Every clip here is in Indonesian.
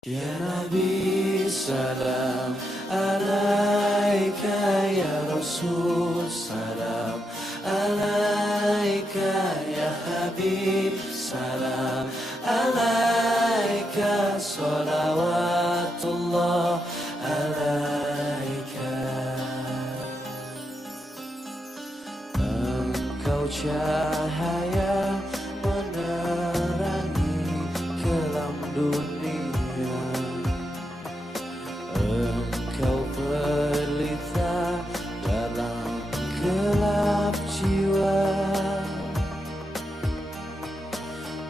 Ya Nabi salam alaika ya Rasul salam alaika ya Habib salam alaika salawatullah alaika. Engkau cahaya menerangi kelam dunia, engkau pelita dalam gelap jiwa,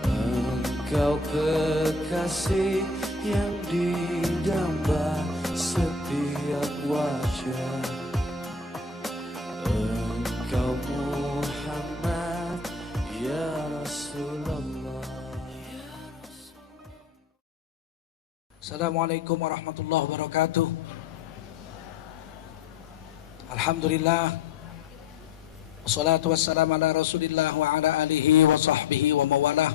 engkau kekasih yang didamba setiap wajah, engkau Muhammad ya Rasulullah. Assalamualaikum warahmatullahi wabarakatuh. Alhamdulillah, wassalatu wassalamu ala rasulillah wa ala alihi wa sahbihi wa mawalah.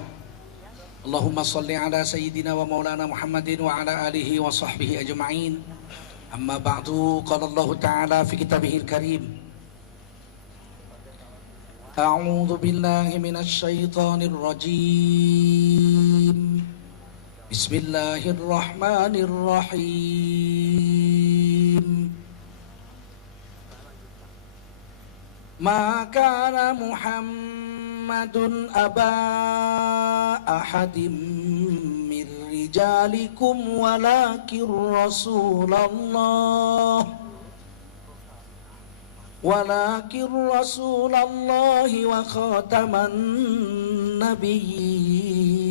Allahumma salli ala sayyidina wa maulana Muhammadin wa ala alihi wa sahbihi ajma'in. Amma ba'du, qala Allah ta'ala fi kitabihil karim, a'udzu billahi minasy syaithanir rajim. Bismillahirrahmanirrahim. Ma kana Muhammadun aba ahadim min rijalikum walakin Rasulullah wa khataman nabiyyin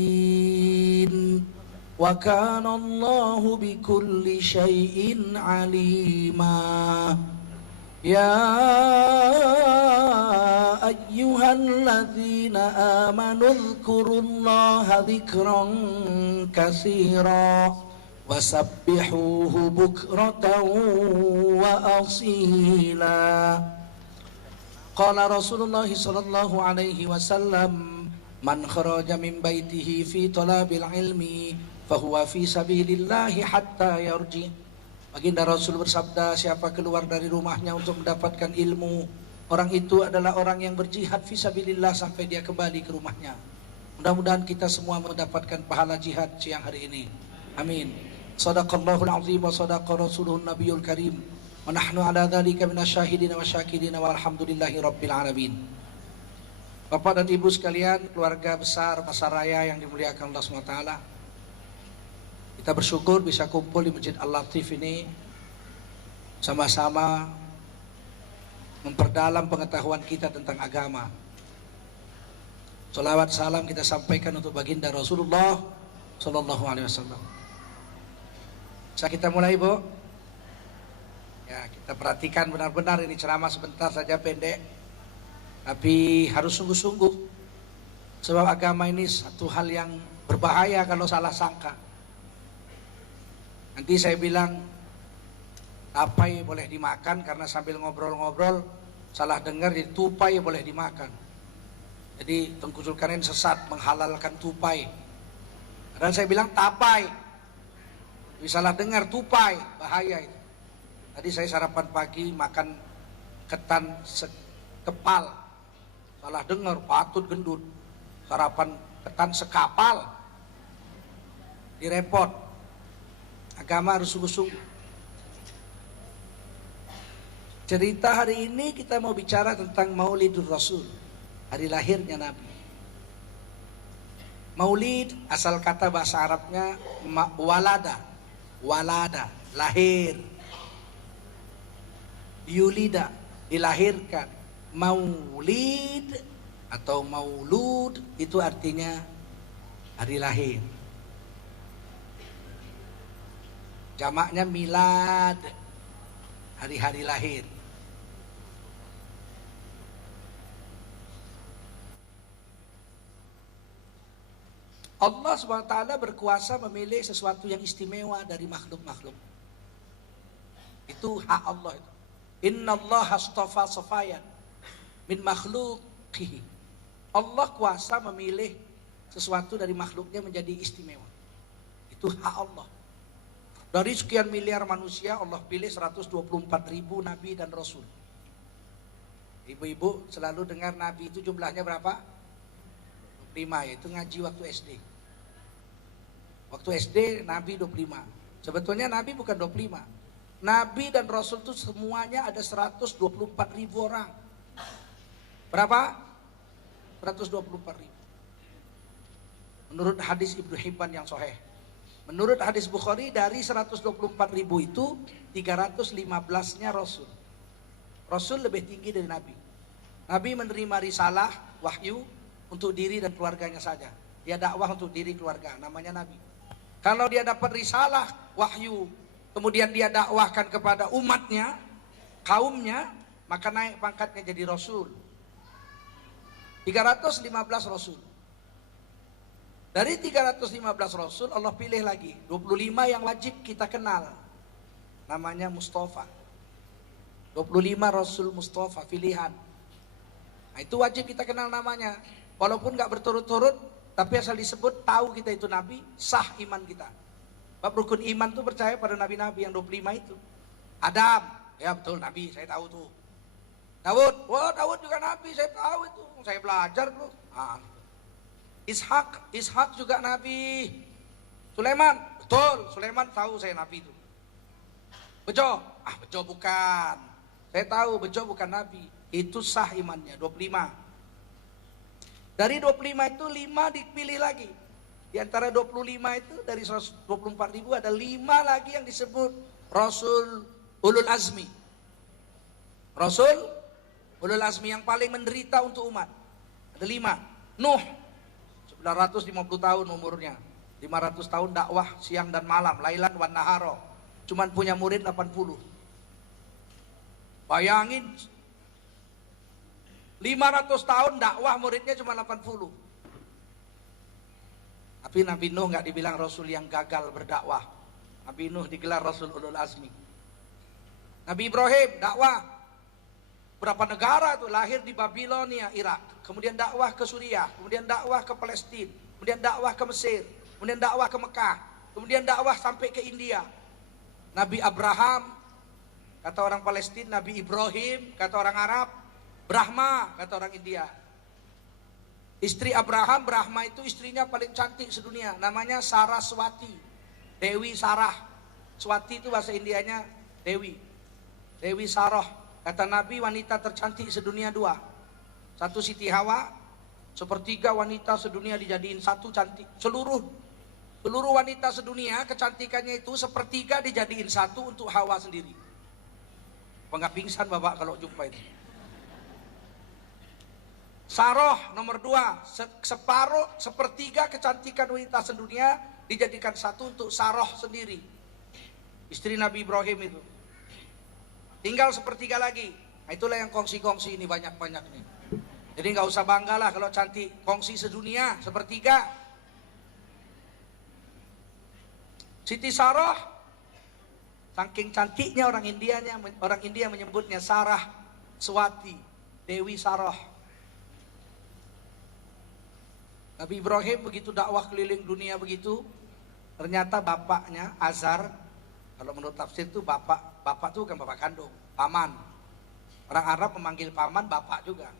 wa kana Allahu bikulli syai'in alima. Ya ayyuhalladzina amanu dzkurullaha dzikran katsira wasabbihuhu bukratan wa asila. Qala Rasulullah sallallahu alaihi wasallam, man kharaja min baitihi fi talabil ilmi fahuwa fi sabilillahi hatta yarji. Baginda Rasul bersabda, siapa keluar dari rumahnya untuk mendapatkan ilmu, orang itu adalah orang yang berjihad fi sabilillah sampai dia kembali ke rumahnya. Mudah-mudahan kita semua mendapatkan pahala jihad siang hari ini. Amin. Shadaqallahul azim wa shadaqa rasuluhun nabiyul karim. Wa nahnu ala dzalika minasyahidin wa syakidin walhamdulillahi rabbil alamin. Bapak dan Ibu sekalian, keluarga besar Pasaraya yang dimuliakan Allah SWT, kita bersyukur bisa kumpul di Masjid Al-Latif ini, sama-sama memperdalam pengetahuan kita tentang agama. Salawat salam kita sampaikan untuk baginda Rasulullah Sallallahu Alaihi Wasallam. Bisa kita mulai, Bu? Ya, kita perhatikan benar-benar, ini ceramah sebentar saja pendek, tapi harus sungguh-sungguh, sebab agama ini satu hal yang berbahaya kalau salah sangka. Nanti saya bilang tapai boleh dimakan karena sambil ngobrol-ngobrol salah dengar, jadi tupai boleh dimakan. Jadi Tengku Zulkarnain sesat menghalalkan tupai. Dan saya bilang tapai, jadi salah dengar tupai, bahaya itu. Tadi saya sarapan pagi makan ketan sekepal, salah dengar patut gendut. Sarapan ketan sekapal, direpot. Agama harus sungguh-sungguh. Cerita hari ini kita mau bicara tentang Maulidur Rasul, hari lahirnya Nabi. Maulid asal kata bahasa Arabnya walada, lahir. Yulida, dilahirkan. Maulid atau maulud itu artinya hari lahir. Jamaknya milad, hari-hari lahir. Allah SWT berkuasa memilih sesuatu yang istimewa dari makhluk-makhluk. Itu hak Allah itu. Inna Allah astafa safayan min makhluqihi. Allah kuasa memilih sesuatu dari makhluknya menjadi istimewa. Itu hak Allah. Dari sekian miliar manusia Allah pilih 124.000 nabi dan rasul. Ibu-ibu selalu dengar nabi itu jumlahnya berapa? 25, yaitu ngaji waktu SD. Waktu SD nabi 25. Sebetulnya nabi bukan 25. Nabi dan rasul itu semuanya ada 124.000 orang. Berapa? 124.000. Menurut hadis Ibnu Hibban yang sahih. Menurut hadis Bukhari dari 124.000 itu 315-nya Rasul. Rasul lebih tinggi dari Nabi. Nabi menerima risalah, wahyu untuk diri dan keluarganya saja. Dia dakwah untuk diri keluarga, namanya Nabi. Kalau dia dapat risalah, wahyu, kemudian dia dakwahkan kepada umatnya, kaumnya, maka naik pangkatnya jadi Rasul. 315 Rasul. Dari 315 Rasul Allah pilih lagi 25 yang wajib kita kenal. Namanya Mustafa. 25 Rasul Mustafa pilihan. Nah, itu wajib kita kenal namanya. Walaupun gak berturut-turut, tapi asal disebut tahu kita itu Nabi, sah iman kita. Bab rukun iman tuh percaya pada Nabi-Nabi yang 25 itu. Adam, ya betul Nabi, saya tahu tuh. Daud, wah Daud juga Nabi, saya tahu itu. Saya belajar dulu. Ishak juga Nabi. Sulaiman, betul, Sulaiman tahu saya Nabi itu. Bejo, Bejo bukan. Saya tahu Bejo bukan Nabi. Itu sah imannya, 25. Dari 25 itu 5 dipilih lagi. Di antara 25 itu dari 124.000 ada 5 lagi yang disebut Rasul Ulul Azmi. Rasul Ulul Azmi yang paling menderita untuk umat. Ada 5. Nuh 950 tahun umurnya, 500 tahun dakwah siang dan malam, lailan wan naharo, cuman punya murid 80. Bayangin 500 tahun dakwah muridnya cuma 80. Tapi Nabi Nuh nggak dibilang Rasul yang gagal berdakwah. Nabi Nuh digelar Rasul Ulul Azmi. Nabi Ibrahim dakwah berapa negara tuh, lahir di Babilonia, Irak, kemudian dakwah ke Suriah, kemudian dakwah ke Palestina, kemudian dakwah ke Mesir, kemudian dakwah ke Mekah, kemudian dakwah sampai ke India. Nabi Abraham, kata orang Palestina, Nabi Ibrahim, kata orang Arab, Brahma, kata orang India. Istri Abraham, Brahma itu istrinya paling cantik sedunia, namanya Saraswati, Dewi Sarah. Swati itu bahasa Indianya Dewi, Dewi Sarah. Kata Nabi, wanita tercantik sedunia 2. Satu Siti Hawa, sepertiga wanita sedunia dijadiin satu cantik. Seluruh wanita sedunia kecantikannya itu sepertiga dijadiin satu untuk Hawa sendiri. Enggak pingsan Bapak kalau jumpa itu. Saroh nomor 2, sepertiga kecantikan wanita sedunia dijadikan satu untuk Saroh sendiri, istri Nabi Ibrahim itu. Tinggal sepertiga lagi. Nah, itulah yang kongsi-kongsi ini banyak-banyak nih. Jadi nggak usah bangga lah kalau cantik, kongsi sedunia sepertiga. Siti Sarah, saking cantiknya orang India menyebutnya Sarah Swati, Dewi Sarah. Nabi Ibrahim begitu dakwah keliling dunia begitu, ternyata bapaknya Azar, kalau menurut tafsir itu bapak itu bukan bapak kandung, paman. Orang Arab memanggil paman bapak juga.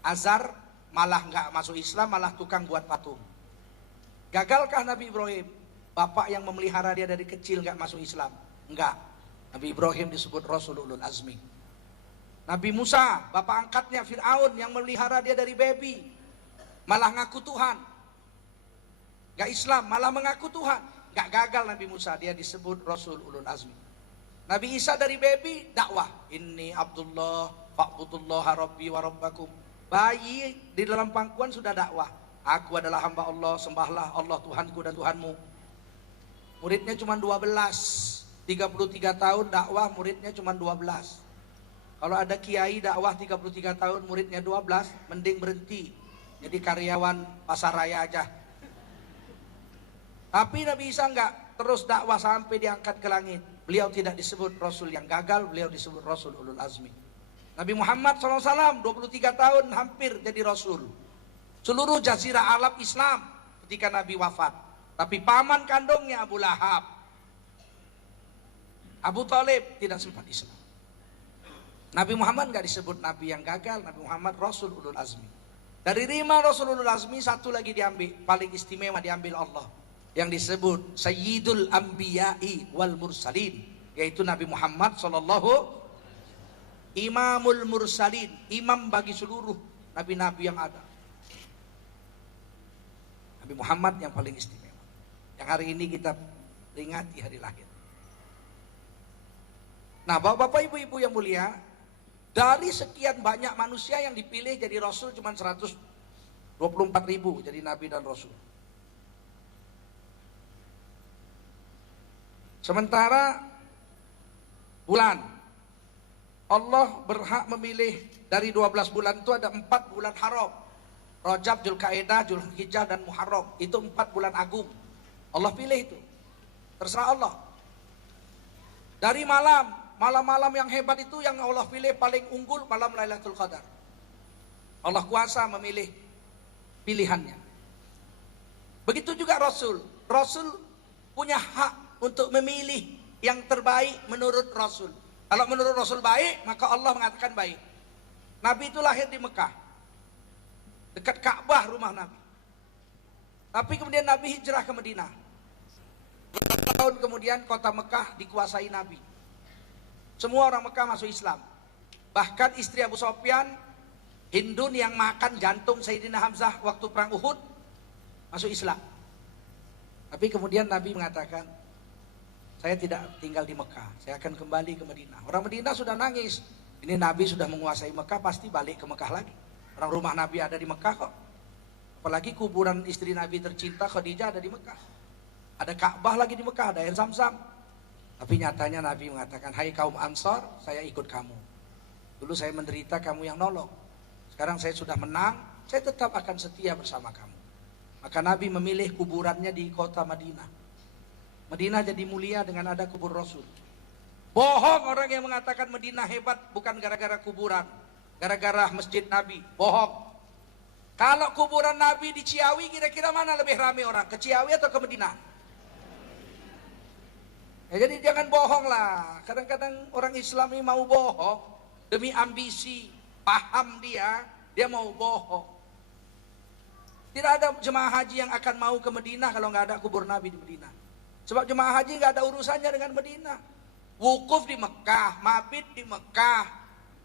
Azar malah nggak masuk Islam, malah tukang buat patung. Gagalkah Nabi Ibrahim? Bapak yang memelihara dia dari kecil nggak masuk Islam? Enggak. Nabi Ibrahim disebut Rasul Ulul Azmi. Nabi Musa, bapak angkatnya Fir'aun yang memelihara dia dari baby, malah ngaku Tuhan. Nggak Islam, malah mengaku Tuhan. Nggak gagal Nabi Musa, dia disebut Rasul Ulul Azmi. Nabi Isa dari baby dakwah, inni Abdullah fa'budullah rabbi wa rabbakum. Bayi di dalam pangkuan sudah dakwah, aku adalah hamba Allah, sembahlah Allah Tuhanku dan Tuhanmu. Muridnya cuma 12, 33 tahun dakwah, muridnya cuma 12. Kalau ada kiai dakwah 33 tahun, muridnya 12, mending berhenti jadi karyawan pasar raya aja. Tapi Nabi Isa enggak, terus dakwah sampai diangkat ke langit. Beliau tidak disebut Rasul yang gagal, beliau disebut Rasul Ulul Azmi. Nabi Muhammad SAW 23 tahun hampir jadi Rasul. Seluruh jazirah Arab Islam ketika Nabi wafat. Tapi paman kandungnya Abu Lahab, Abu Thalib tidak sempat Islam. Nabi Muhammad nggak disebut Nabi yang gagal, Nabi Muhammad Rasul Ulul Azmi. Dari 5 Rasul Ulul Azmi, satu lagi diambil, paling istimewa diambil Allah, yang disebut Sayyidul Anbiya'i wal Mursalin, yaitu Nabi Muhammad sallallahu Imamul Mursalin, imam bagi seluruh nabi-nabi yang ada. Nabi Muhammad yang paling istimewa, yang hari ini kita peringati hari lahir. Nah, bapak-bapak, ibu-ibu yang mulia, dari sekian banyak manusia yang dipilih jadi Rasul cuma 124.000 jadi Nabi dan Rasul. Sementara bulan, Allah berhak memilih dari 12 bulan itu ada 4 bulan haram. Rajab, Dzulqa'dah, Dzulhijjah dan Muharram. Itu 4 bulan agung. Allah pilih itu. Terserah Allah. Dari malam-malam yang hebat itu yang Allah pilih paling unggul malam Lailatul Qadar. Allah kuasa memilih pilihannya. Begitu juga Rasul. Rasul punya hak untuk memilih yang terbaik menurut Rasul. Kalau menurut Rasul baik, maka Allah mengatakan baik. Nabi itu lahir di Mekah, dekat Ka'bah rumah Nabi. Tapi kemudian Nabi hijrah ke Madinah. Tahun kemudian kota Mekah dikuasai Nabi. Semua orang Mekah masuk Islam. Bahkan istri Abu Sufyan, Hindun yang makan jantung Sayyidina Hamzah waktu perang Uhud, masuk Islam. Tapi kemudian Nabi mengatakan, saya tidak tinggal di Mekah, saya akan kembali ke Madinah. Orang Madinah sudah nangis. Ini Nabi sudah menguasai Mekah, pasti balik ke Mekah lagi. Orang rumah Nabi ada di Mekah kok. Apalagi kuburan istri Nabi tercinta Khadijah ada di Mekah. Ada Ka'bah lagi di Mekah, ada air Zam-Zam. Tapi nyatanya Nabi mengatakan, hai kaum Ansor, saya ikut kamu. Dulu saya menderita, kamu yang nolong. Sekarang saya sudah menang, saya tetap akan setia bersama kamu. Maka Nabi memilih kuburannya di kota Madinah. Madinah jadi mulia dengan ada kubur Rasul. Bohong orang yang mengatakan Madinah hebat bukan gara-gara kuburan, gara-gara masjid Nabi. Bohong. Kalau kuburan Nabi di Ciawi, kira-kira mana lebih ramai orang? Ke Ciawi atau ke Madinah? Ya, jadi jangan bohong lah. Kadang-kadang orang Islam ini mau bohong demi ambisi, paham dia mau bohong. Tidak ada jemaah haji yang akan mau ke Madinah kalau nggak ada kubur Nabi di Madinah. Sebab jemaah haji nggak ada urusannya dengan Madinah. Wukuf di Mekah, mabit di Mekah,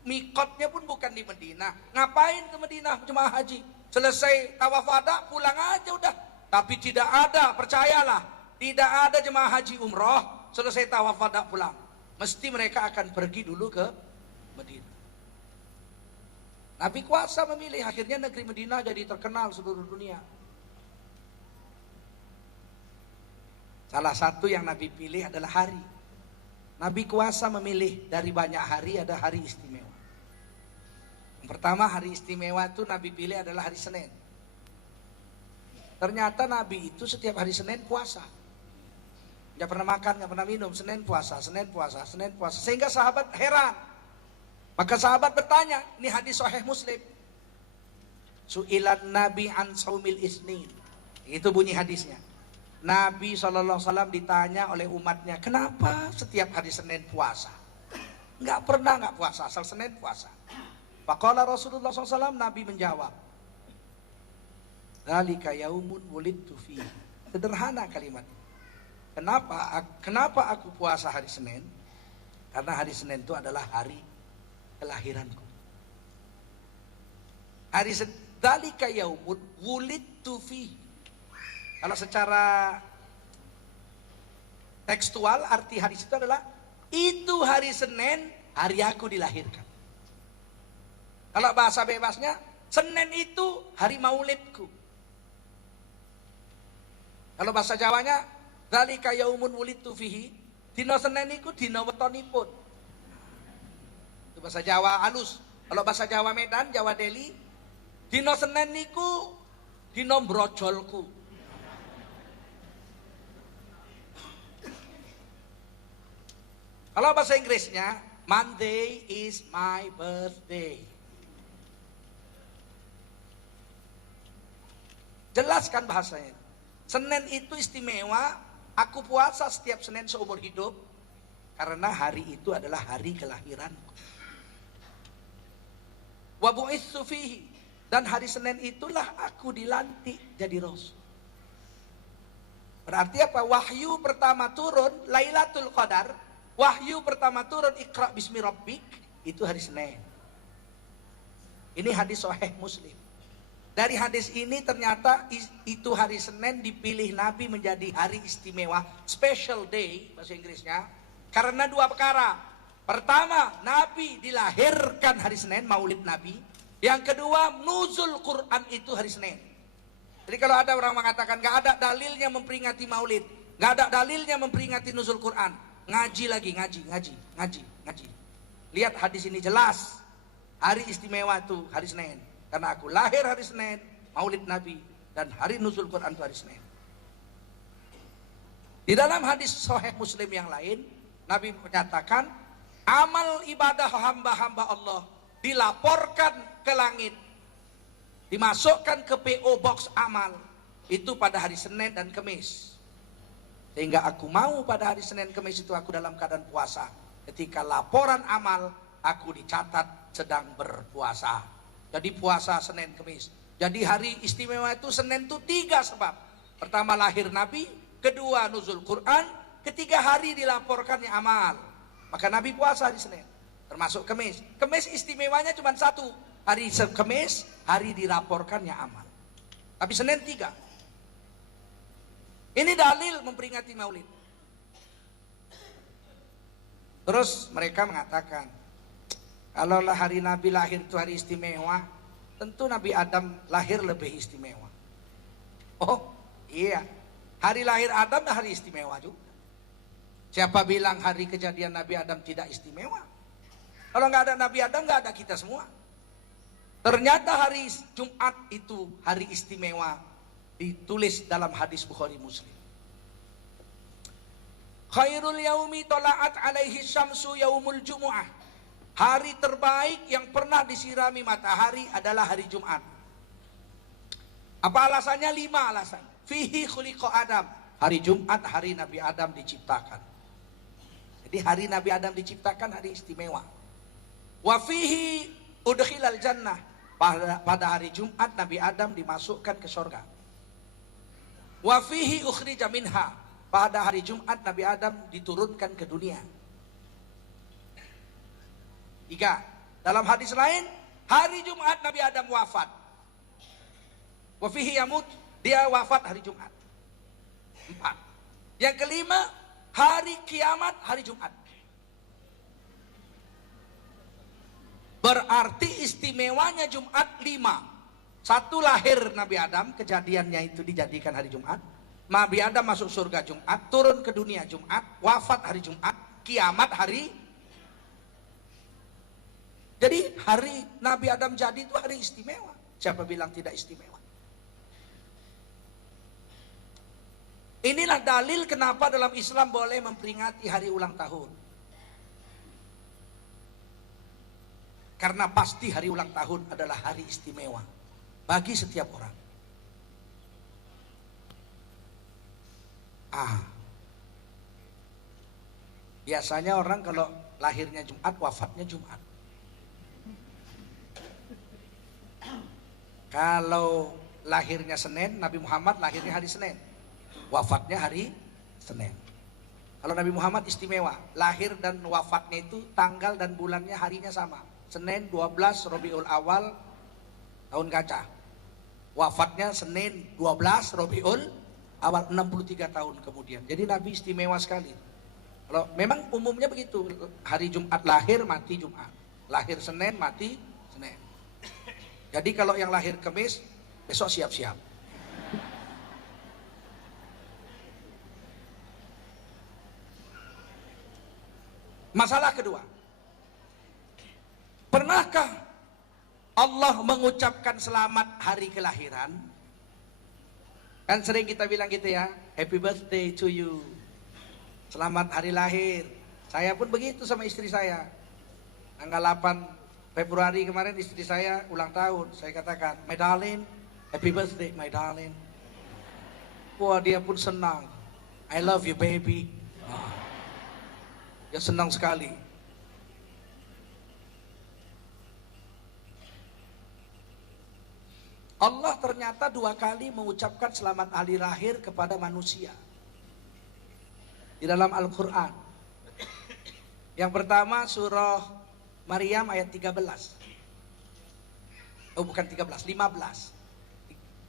mikotnya pun bukan di Madinah. Ngapain ke Madinah jemaah haji? Selesai tawaf wada pulang aja udah. Tapi tidak ada, percayalah, tidak ada jemaah haji umroh selesai tawaf wada pulang. Mesti mereka akan pergi dulu ke Madinah. Nabi kuasa memilih, akhirnya negeri Madinah jadi terkenal seluruh dunia. Salah satu yang Nabi pilih adalah hari. Nabi kuasa memilih dari banyak hari, ada hari istimewa. Yang pertama hari istimewa itu Nabi pilih adalah hari Senin. Ternyata Nabi itu setiap hari Senin puasa. Gak pernah makan, gak pernah minum, Senin puasa, Senin puasa, Senin puasa. Sehingga sahabat heran. Maka sahabat bertanya, ini hadis Sahih Muslim. Su'ilan Nabi an saumil isnin. Itu bunyi hadisnya. Nabi SAW ditanya oleh umatnya, kenapa setiap hari Senin puasa? Enggak pernah enggak puasa, asal Senin puasa. Faqala Rasulullah SAW, Nabi menjawab, dzalika yaumun wulidtu fihi. Sederhana kalimat. Kenapa aku puasa hari Senin? Karena hari Senin itu adalah hari kelahiranku. Hari dzalika yaumun wulidtu fihi. Kalau secara tekstual arti hadis itu adalah itu hari Senin, hari aku dilahirkan. Kalau bahasa bebasnya, Senin itu hari maulidku. Kalau bahasa Jawanya, dzalika yaumun wulidtu fihi, dina Senin iku dina wetonipun. Itu bahasa Jawa halus. Kalau bahasa Jawa Medan, Jawa Delhi, dina Senin niku dina brojolku. Kalau bahasa Inggrisnya, Monday is my birthday. Jelaskan bahasanya. Senin itu istimewa, aku puasa setiap Senin seumur hidup. karena hari itu adalah hari kelahiranku. Wa bu'itsu fihi, dan hari Senin itulah aku dilantik jadi rasul. Berarti apa? Wahyu pertama turun Lailatul Qadar, wahyu pertama turun Iqra bismi rabbik, itu hari Senin. Ini hadis sahih Muslim. Dari hadis ini ternyata itu hari Senin dipilih Nabi menjadi hari istimewa, special day bahasa Inggrisnya, karena dua perkara. Pertama, Nabi dilahirkan hari Senin, Maulid Nabi. Yang kedua, nuzul Quran itu hari Senin. Jadi kalau ada orang mengatakan gak ada dalilnya memperingati Maulid, gak ada dalilnya memperingati nuzul Quran, ngaji lagi, ngaji. Lihat hadis ini jelas. Hari istimewa itu hari Senin. Karena aku lahir hari Senin, Maulid Nabi, dan hari nuzul Quran itu hari Senin. Di dalam hadis sahih Muslim yang lain, Nabi menyatakan amal ibadah hamba-hamba Allah dilaporkan ke langit, dimasukkan ke PO Box amal itu pada hari Senin dan Kamis. Sehingga aku mau pada hari Senin Kamis itu aku dalam keadaan puasa. Ketika laporan amal, aku dicatat sedang berpuasa. Jadi puasa Senin Kamis. Jadi hari istimewa itu Senin itu 3 sebab. Pertama lahir Nabi, kedua nuzul Quran, ketiga hari dilaporkannya amal. Maka Nabi puasa hari Senin, termasuk Kamis. Kamis istimewanya cuma 1. Hari Kamis, hari dilaporkannya amal. Tapi Senin 3. Ini dalil memperingati Maulid. Terus mereka mengatakan, kalaulah hari Nabi lahir itu hari istimewa, tentu Nabi Adam lahir lebih istimewa. Oh iya, hari lahir Adam hari istimewa juga. Siapa bilang hari kejadian Nabi Adam tidak istimewa? Kalau nggak ada Nabi Adam, nggak ada kita semua. Ternyata hari Jumat itu hari istimewa, ditulis dalam hadis Bukhari Muslim. Khairul yaumi tola'at alaihi syamsu yaumul jumu'ah. Hari terbaik yang pernah disirami matahari adalah hari Jumat. Apa alasannya? 5 alasan. Fihi khuliqa Adam. Hari Jumat hari Nabi Adam diciptakan. Jadi hari Nabi Adam diciptakan hari istimewa. Wa fihi udkhilal jannah. Pada hari Jumat Nabi Adam dimasukkan ke surga. Wa fihi ukhrija minha. Pada hari Jumat Nabi Adam diturunkan ke dunia. 3. Dalam hadis lain, hari Jumat Nabi Adam wafat. Wa fihi yamut, dia wafat hari Jumat. 4. Yang kelima, hari kiamat hari Jumat. Berarti istimewanya Jumat 5. 1 lahir Nabi Adam, kejadiannya itu dijadikan hari Jumat. Nabi Adam masuk surga Jumat, turun ke dunia Jumat, wafat hari Jumat, kiamat hari. Jadi hari Nabi Adam jadi itu hari istimewa. Siapa bilang tidak istimewa? Inilah dalil kenapa dalam Islam boleh memperingati hari ulang tahun. Karena pasti hari ulang tahun adalah hari istimewa bagi setiap orang. Biasanya orang kalau lahirnya Jumat, wafatnya Jumat. Kalau lahirnya Senin, Nabi Muhammad lahirnya hari Senin, wafatnya hari Senin. Kalau Nabi Muhammad istimewa, lahir dan wafatnya itu tanggal dan bulannya harinya sama. Senin 12 Rabiul Awal tahun kaca. Wafatnya Senin 12 Rabiul Awal 63 tahun kemudian. Jadi Nabi istimewa sekali. Kalau memang umumnya begitu, hari Jumat lahir mati Jumat, lahir Senin mati Senin. Jadi kalau yang lahir Kamis, besok siap-siap. Masalah kedua, pernahkah Allah mengucapkan selamat hari kelahiran? Kan sering kita bilang gitu ya, happy birthday to you, selamat hari lahir. Saya pun begitu sama istri saya. Tanggal 8 Februari kemarin istri saya ulang tahun. Saya katakan, my darling, happy birthday my darling. Wah dia pun senang. I love you baby. Ya senang sekali. Allah ternyata 2 kali mengucapkan selamat hari lahir kepada manusia di dalam Al-Quran. Yang pertama surah Maryam ayat 13. Oh bukan 13, 15.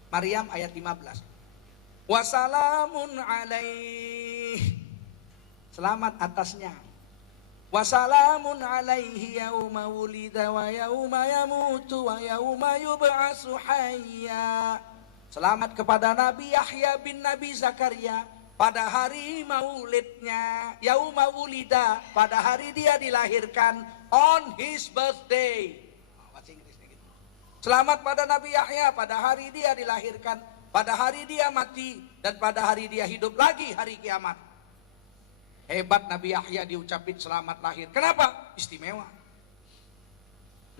Maryam ayat 15. Wassalamun alaih. Selamat atasnya. Wassalamun alaihi yauma wulida wa yauma yamutu wa yauma yub'atsu hayya. Selamat kepada Nabi Yahya bin Nabi Zakaria pada hari maulidnya, yauma wulida, pada hari dia dilahirkan, on his birthday. Bahasa Inggrisnya gitu. Selamat pada Nabi Yahya pada hari dia dilahirkan, pada hari dia mati, dan pada hari dia hidup lagi hari kiamat. Hebat Nabi Yahya diucapin selamat lahir. Kenapa? Istimewa.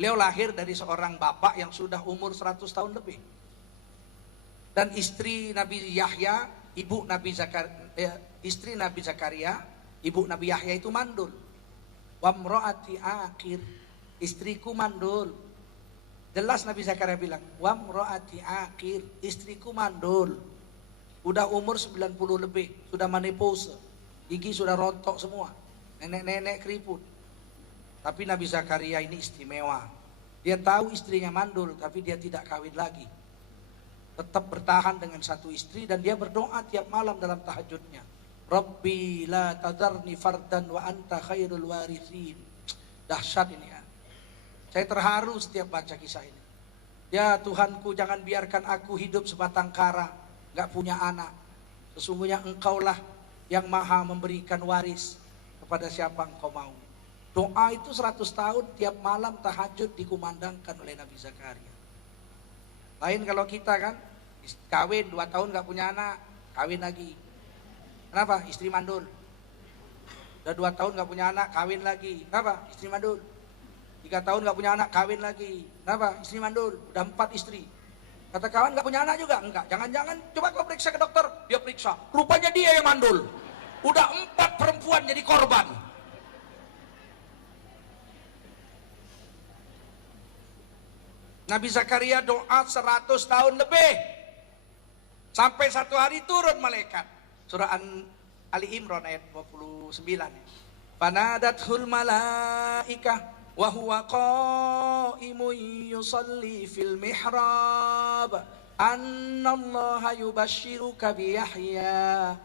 Beliau lahir dari seorang bapak yang sudah umur 100 tahun lebih. Dan istri Nabi Yahya, ibu Nabi Zakaria, istri Nabi Zakaria, ibu Nabi Yahya itu mandul. Wamro'ati akhir, istriku mandul. Jelas Nabi Zakaria bilang, wamro'ati akhir, istriku mandul. Udah umur 90 lebih, sudah menopause. Gigi sudah rontok semua, nenek-nenek keriput. Tapi Nabi Zakaria ini istimewa. Dia tahu istrinya mandul, tapi dia tidak kawin lagi. Tetap bertahan dengan satu istri, dan dia berdoa tiap malam dalam tahajudnya. Rabbi la tadarni fardan wa anta khairul warithin. Dahsyat ini ya. Saya terharu setiap baca kisah ini. Ya Tuhanku, jangan biarkan aku hidup sebatang kara, gak punya anak. Sesungguhnya Engkaulah yang maha memberikan waris kepada siapa Engkau mau. Doa itu 100 tahun tiap malam tahajud dikumandangkan oleh Nabi Zakaria. Lain kalau kita kan kawin 2 tahun gak punya anak, kawin lagi. Kenapa? Istri mandul. Udah 2 tahun gak punya anak, kawin lagi. Kenapa? Istri mandul. 3 tahun gak punya anak, kawin lagi. Kenapa? Istri mandul. Udah 4 istri. Kata kawan gak punya anak juga? Enggak. Jangan-jangan coba kau periksa ke dokter. Dia periksa. Rupanya dia yang mandul. Udah 4 perempuan jadi korban. Nabi Zakaria doa 100 tahun lebih. Sampai satu hari turun malaikat. Surah Ali Imran ayat 29. Fanadathul malaikah wa huwa qaimun yusalli fil mihrab annallaha yubashshiruka bi Yahya.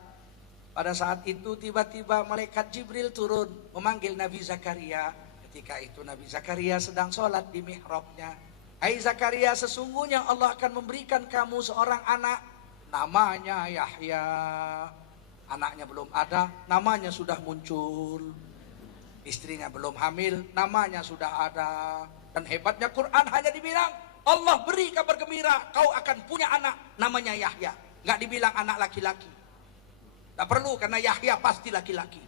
Pada saat itu tiba-tiba malaikat Jibril turun memanggil Nabi Zakaria. Ketika itu Nabi Zakaria sedang sholat di mihrabnya. Hai Zakaria, sesungguhnya Allah akan memberikan kamu seorang anak, namanya Yahya. Anaknya belum ada, namanya sudah muncul. Istrinya belum hamil, namanya sudah ada. Dan hebatnya Quran hanya dibilang, Allah beri kabar gembira, kau akan punya anak, namanya Yahya. Nggak dibilang anak laki-laki. Nggak perlu, karena Yahya pasti laki-laki.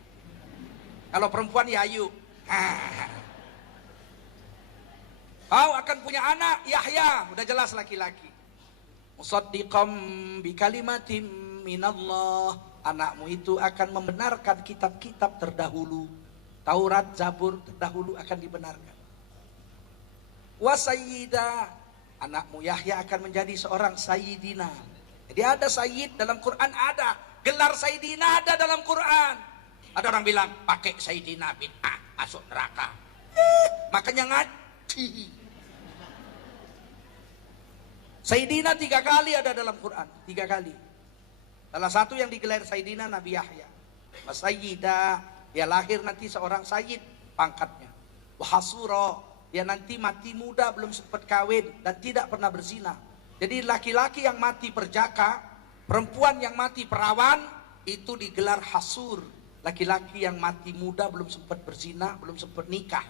Kalau perempuan Yayu. Kau akan punya anak, Yahya, udah jelas laki-laki. Musaddiqam bi kalimatin minallah. Anakmu itu akan membenarkan kitab-kitab terdahulu. Taurat, Zabur terdahulu akan dibenarkan. Wasayyida, anakmu Yahya akan menjadi seorang sayyidina. Jadi ada sayyid dalam Quran, ada. Gelar sayyidina ada dalam Quran. Ada orang bilang, pakai sayyidina bid'ah, masuk neraka. Makanya ngaji. Sayyidina 3 kali ada dalam Quran, 3 kali. Salah satu yang digelar sayyidina Nabi Yahya. Wasayyida, dia lahir nanti seorang sayyid pangkatnya. Wahasura, dia nanti mati muda, belum sempat kawin dan tidak pernah berzina. Jadi laki-laki yang mati perjaka, perempuan yang mati perawan, itu digelar hasur. Laki-laki yang mati muda, belum sempat berzina, belum sempat nikah.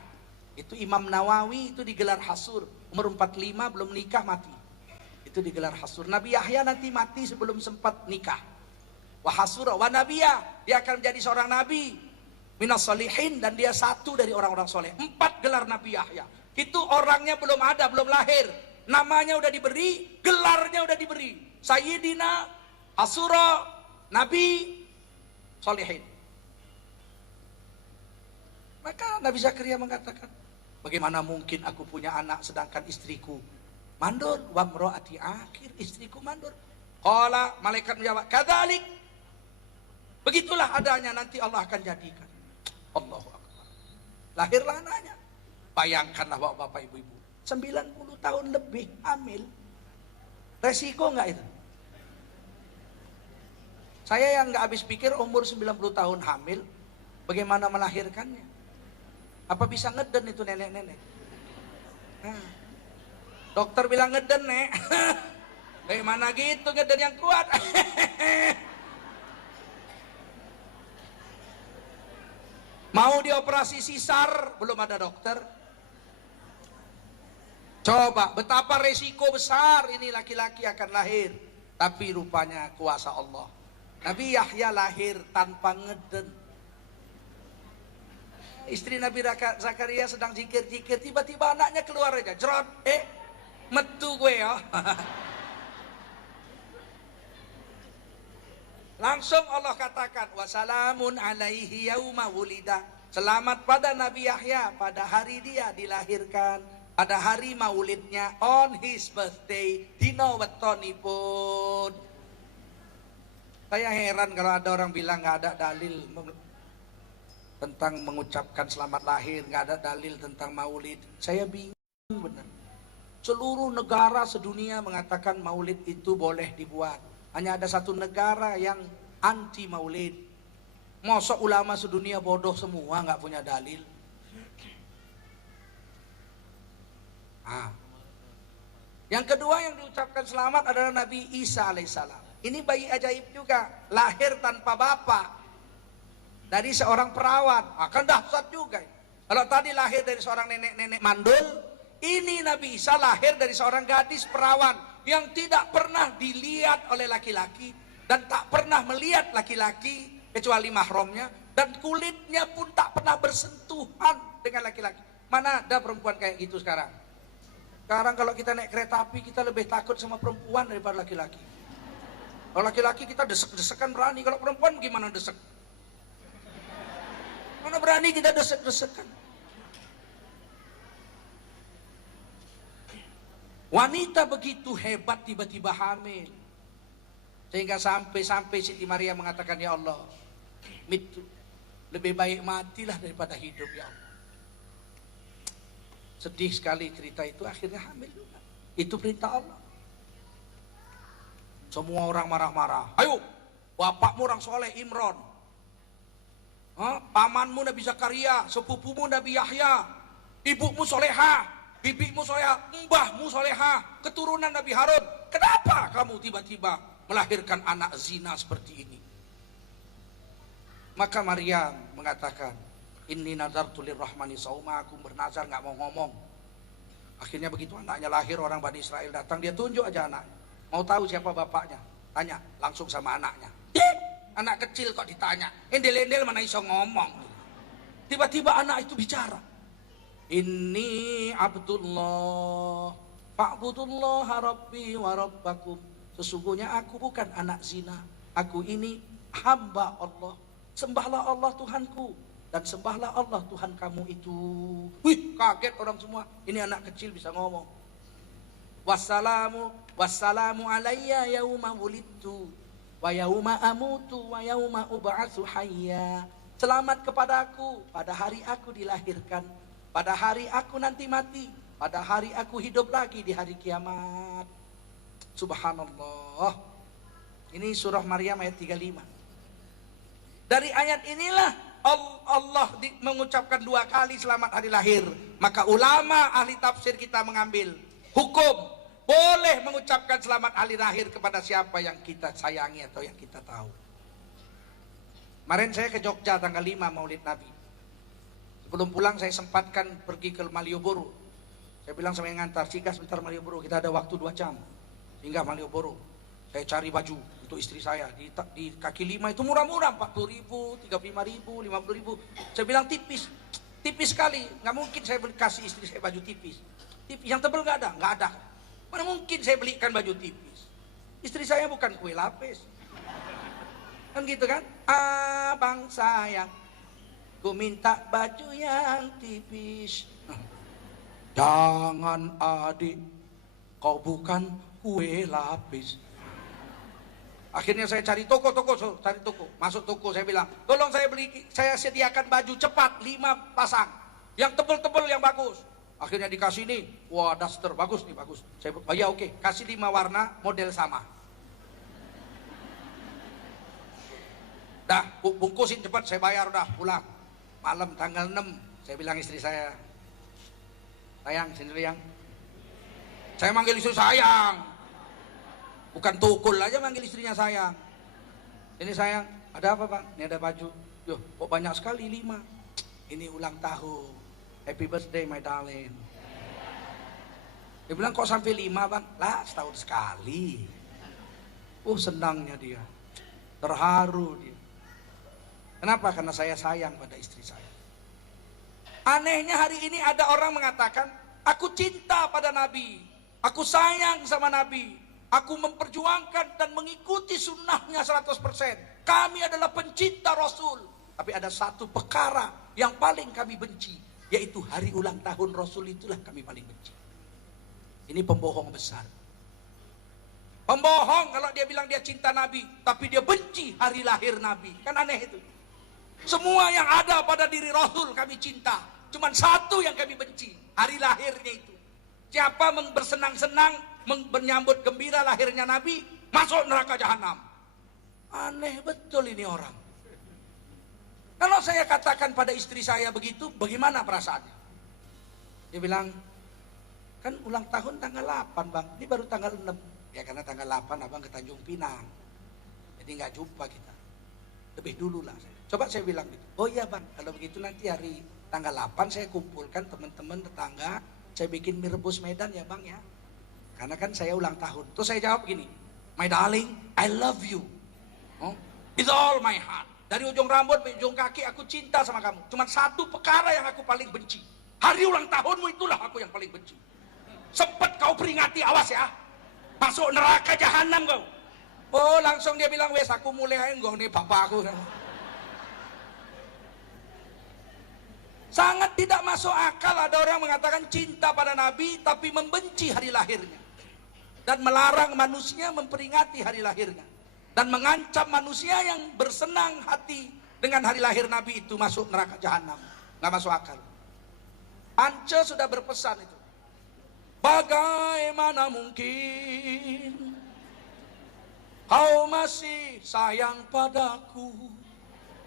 Itu Imam Nawawi itu digelar hasur. Umur 45 belum nikah mati. Itu digelar hasur. Nabi Yahya nanti mati sebelum sempat nikah. Wahasura wa nabiyya, dia akan menjadi seorang nabi. Minas solihin, dan dia satu dari orang-orang soleh. 4 gelar Nabi Yahya. Itu orangnya belum ada, belum lahir. Namanya udah diberi, gelarnya udah diberi. Sayyidina, Asura, Nabi, Solihin. Maka Nabi Zakaria mengatakan, bagaimana mungkin aku punya anak sedangkan istriku mandul, wa mraati akhir, istriku mandul. Qala, malaikat menjawab, kadzalik. Begitulah adanya, nanti Allah akan jadikan. Allahu Akbar. Lahirlah anaknya. Bayangkanlah bapak-bapak, ibu-ibu, 90 tahun lebih hamil. Resiko enggak itu? Saya yang enggak habis pikir umur 90 tahun hamil, bagaimana melahirkannya? Apa bisa ngeden itu nenek-nenek? Nah, dokter bilang ngeden, Nek. Bagaimana gitu ngeden yang kuat? Mau dioperasi sisar, belum ada dokter. Coba betapa resiko besar ini laki-laki akan lahir. Tapi rupanya kuasa Allah. Nabi Yahya lahir tanpa ngeden. Istri Nabi Zakaria sedang zikir-zikir, tiba-tiba anaknya keluar aja, jerot, metu gue ya. Langsung Allah katakan, wassalamun alaihi yauma wulida. Selamat pada Nabi Yahya pada hari dia dilahirkan, pada hari maulidnya, on his birthday, dino wetonipun. Saya heran kalau ada orang bilang nggak ada dalil tentang mengucapkan selamat lahir, nggak ada dalil tentang maulid. Saya bingung benar. Seluruh negara sedunia mengatakan maulid itu boleh dibuat. Hanya ada satu negara yang anti maulid. Masa ulama sedunia bodoh semua nggak punya dalil? Yang kedua yang diucapkan selamat adalah Nabi Isa alaihissalam. Ini bayi ajaib juga, lahir tanpa bapak. Dari seorang perawat, akan dahsyat juga. Kalau tadi lahir dari seorang nenek-nenek mandul, ini Nabi Isa lahir dari seorang gadis perawan yang tidak pernah dilihat oleh laki-laki dan tak pernah melihat laki-laki kecuali mahramnya, dan kulitnya pun tak pernah bersentuhan dengan laki-laki. Mana ada perempuan kayak gitu sekarang? Sekarang kalau kita naik kereta api, kita lebih takut sama perempuan daripada laki-laki. Kalau laki-laki kita desek-desekan berani, kalau perempuan gimana desek? Mana berani kita desek-desekan? Wanita begitu hebat tiba-tiba hamil. Sehingga sampai Siti Maria mengatakan, ya Allah, lebih baik matilah daripada hidup, ya Allah. Sedih sekali cerita itu, akhirnya hamil juga. Itu perintah Allah. Semua orang marah-marah. Ayo, bapakmu orang soleh Imron, pamanmu Nabi Zakaria, sepupumu Nabi Yahya, ibumu soleha, bibimu soleha, mbahmu soleha, keturunan Nabi Harun. Kenapa kamu tiba-tiba melahirkan anak zina seperti ini? Maka Maryam mengatakan, inni nazartu lirrahmani sauma, aku bernazar nggak mau ngomong. Akhirnya begitu anaknya lahir, orang Bani Israel datang, dia tunjuk aja anaknya. Mau tahu siapa bapaknya? Tanya langsung sama anaknya. Anak kecil kok ditanya, endel-endel mana iso ngomong. Tiba-tiba anak itu bicara. Inni Abdullah, fa'budullah rabbi wa rabbakum. Sesungguhnya aku bukan anak zina. Aku ini hamba Allah. Sembahlah Allah Tuhanku dan sembahlah Allah Tuhan kamu itu. Wih, kaget orang semua. Ini anak kecil bisa ngomong. Wassalamu alayya yauma wulidtu wa yauma amutu wa yauma ub'atsu hayya. Selamat kepadaku pada hari aku dilahirkan, pada hari aku nanti mati, pada hari aku hidup lagi di hari kiamat. Subhanallah. Ini surah Maryam ayat 35. Dari ayat inilah Allah mengucapkan 2 kali selamat hari lahir. Maka ulama ahli tafsir kita mengambil hukum boleh mengucapkan selamat hari lahir kepada siapa yang kita sayangi atau yang kita tahu. Kemarin saya ke Jogja tanggal 5 Maulid Nabi. Sebelum pulang saya sempatkan pergi ke Malioboro. Saya bilang sama yang ngantar, "Sigas sebentar Malioboro, kita ada waktu 2 jam." Hingga Malioboro. Saya cari baju untuk istri saya di kaki lima itu murah-murah, 40.000, 35.000, 50.000. Saya bilang tipis sekali, nggak mungkin saya kasih istri saya baju tipis. Yang tebal nggak ada. Mana mungkin saya belikan baju tipis? Istri saya bukan kue lapis. Kan gitu kan? Abang sayang, ku minta baju yang tipis. Jangan adik, kau bukan kue lapis. Akhirnya saya cari toko, masuk toko, saya bilang, tolong saya sediakan baju cepat 5 pasang, yang tebel-tebel yang bagus. Akhirnya dikasih nih, wah daster bagus nih, bagus. Saya, oh ya oke, kasih 5 warna model sama. Dah, bungkusin cepat, saya bayar udah, pulang. Malam tanggal 6, saya bilang istri saya, sayang, sini yang. Saya manggil istri sayang. Bukan tukul aja manggil istrinya sayang. Ini sayang, ada apa bang? Ini ada baju. Yo, kok banyak sekali 5. Ini ulang tahun. Happy birthday my darling. Dia bilang kok sampai 5 bang? Lah setahun sekali. Senangnya dia. Terharu dia. Kenapa? Karena saya sayang pada istri saya. Anehnya hari ini ada orang mengatakan, aku cinta pada Nabi. Aku sayang sama Nabi. Aku memperjuangkan dan mengikuti sunnahnya 100%. Kami adalah pencinta Rasul. Tapi ada satu perkara yang paling kami benci, yaitu hari ulang tahun Rasul, itulah kami paling benci. Ini pembohong besar. Pembohong kalau dia bilang dia cinta Nabi, tapi dia benci hari lahir Nabi. Kan aneh itu. Semua yang ada pada diri Rasul kami cinta. Cuman satu yang kami benci, hari lahirnya itu. Siapa bersenang-senang menyambut gembira lahirnya Nabi, masuk neraka jahanam. Aneh betul ini orang. Kalau saya katakan pada istri saya begitu, bagaimana perasaannya? Dia bilang, kan ulang tahun tanggal 8 bang, ini baru tanggal 6. Ya karena tanggal 8 abang ke Tanjung Pinang, jadi nggak jumpa kita. Lebih dulu lah. Coba saya bilang gitu. Oh iya bang, kalau begitu nanti hari tanggal 8 saya kumpulkan teman-teman tetangga, saya bikin mie rebus Medan ya bang ya. Karena kan saya ulang tahun. Terus saya jawab gini, my darling, I love you. With all my heart. Dari ujung rambut ke ujung kaki aku cinta sama kamu. Cuma satu perkara yang aku paling benci. Hari ulang tahunmu itulah aku yang paling benci. Sempet kau peringati, awas ya. Masuk neraka jahanam kau. Oh langsung dia bilang, wes aku mulai aja nih bapak aku. Sangat tidak masuk akal ada orang mengatakan cinta pada Nabi tapi membenci hari lahirnya. Dan melarang manusia memperingati hari lahirnya. Dan mengancam manusia yang bersenang hati dengan hari lahir Nabi itu masuk neraka jahanam. Nggak masuk akal. Ance sudah berpesan itu. Bagaimana mungkin kau masih sayang padaku,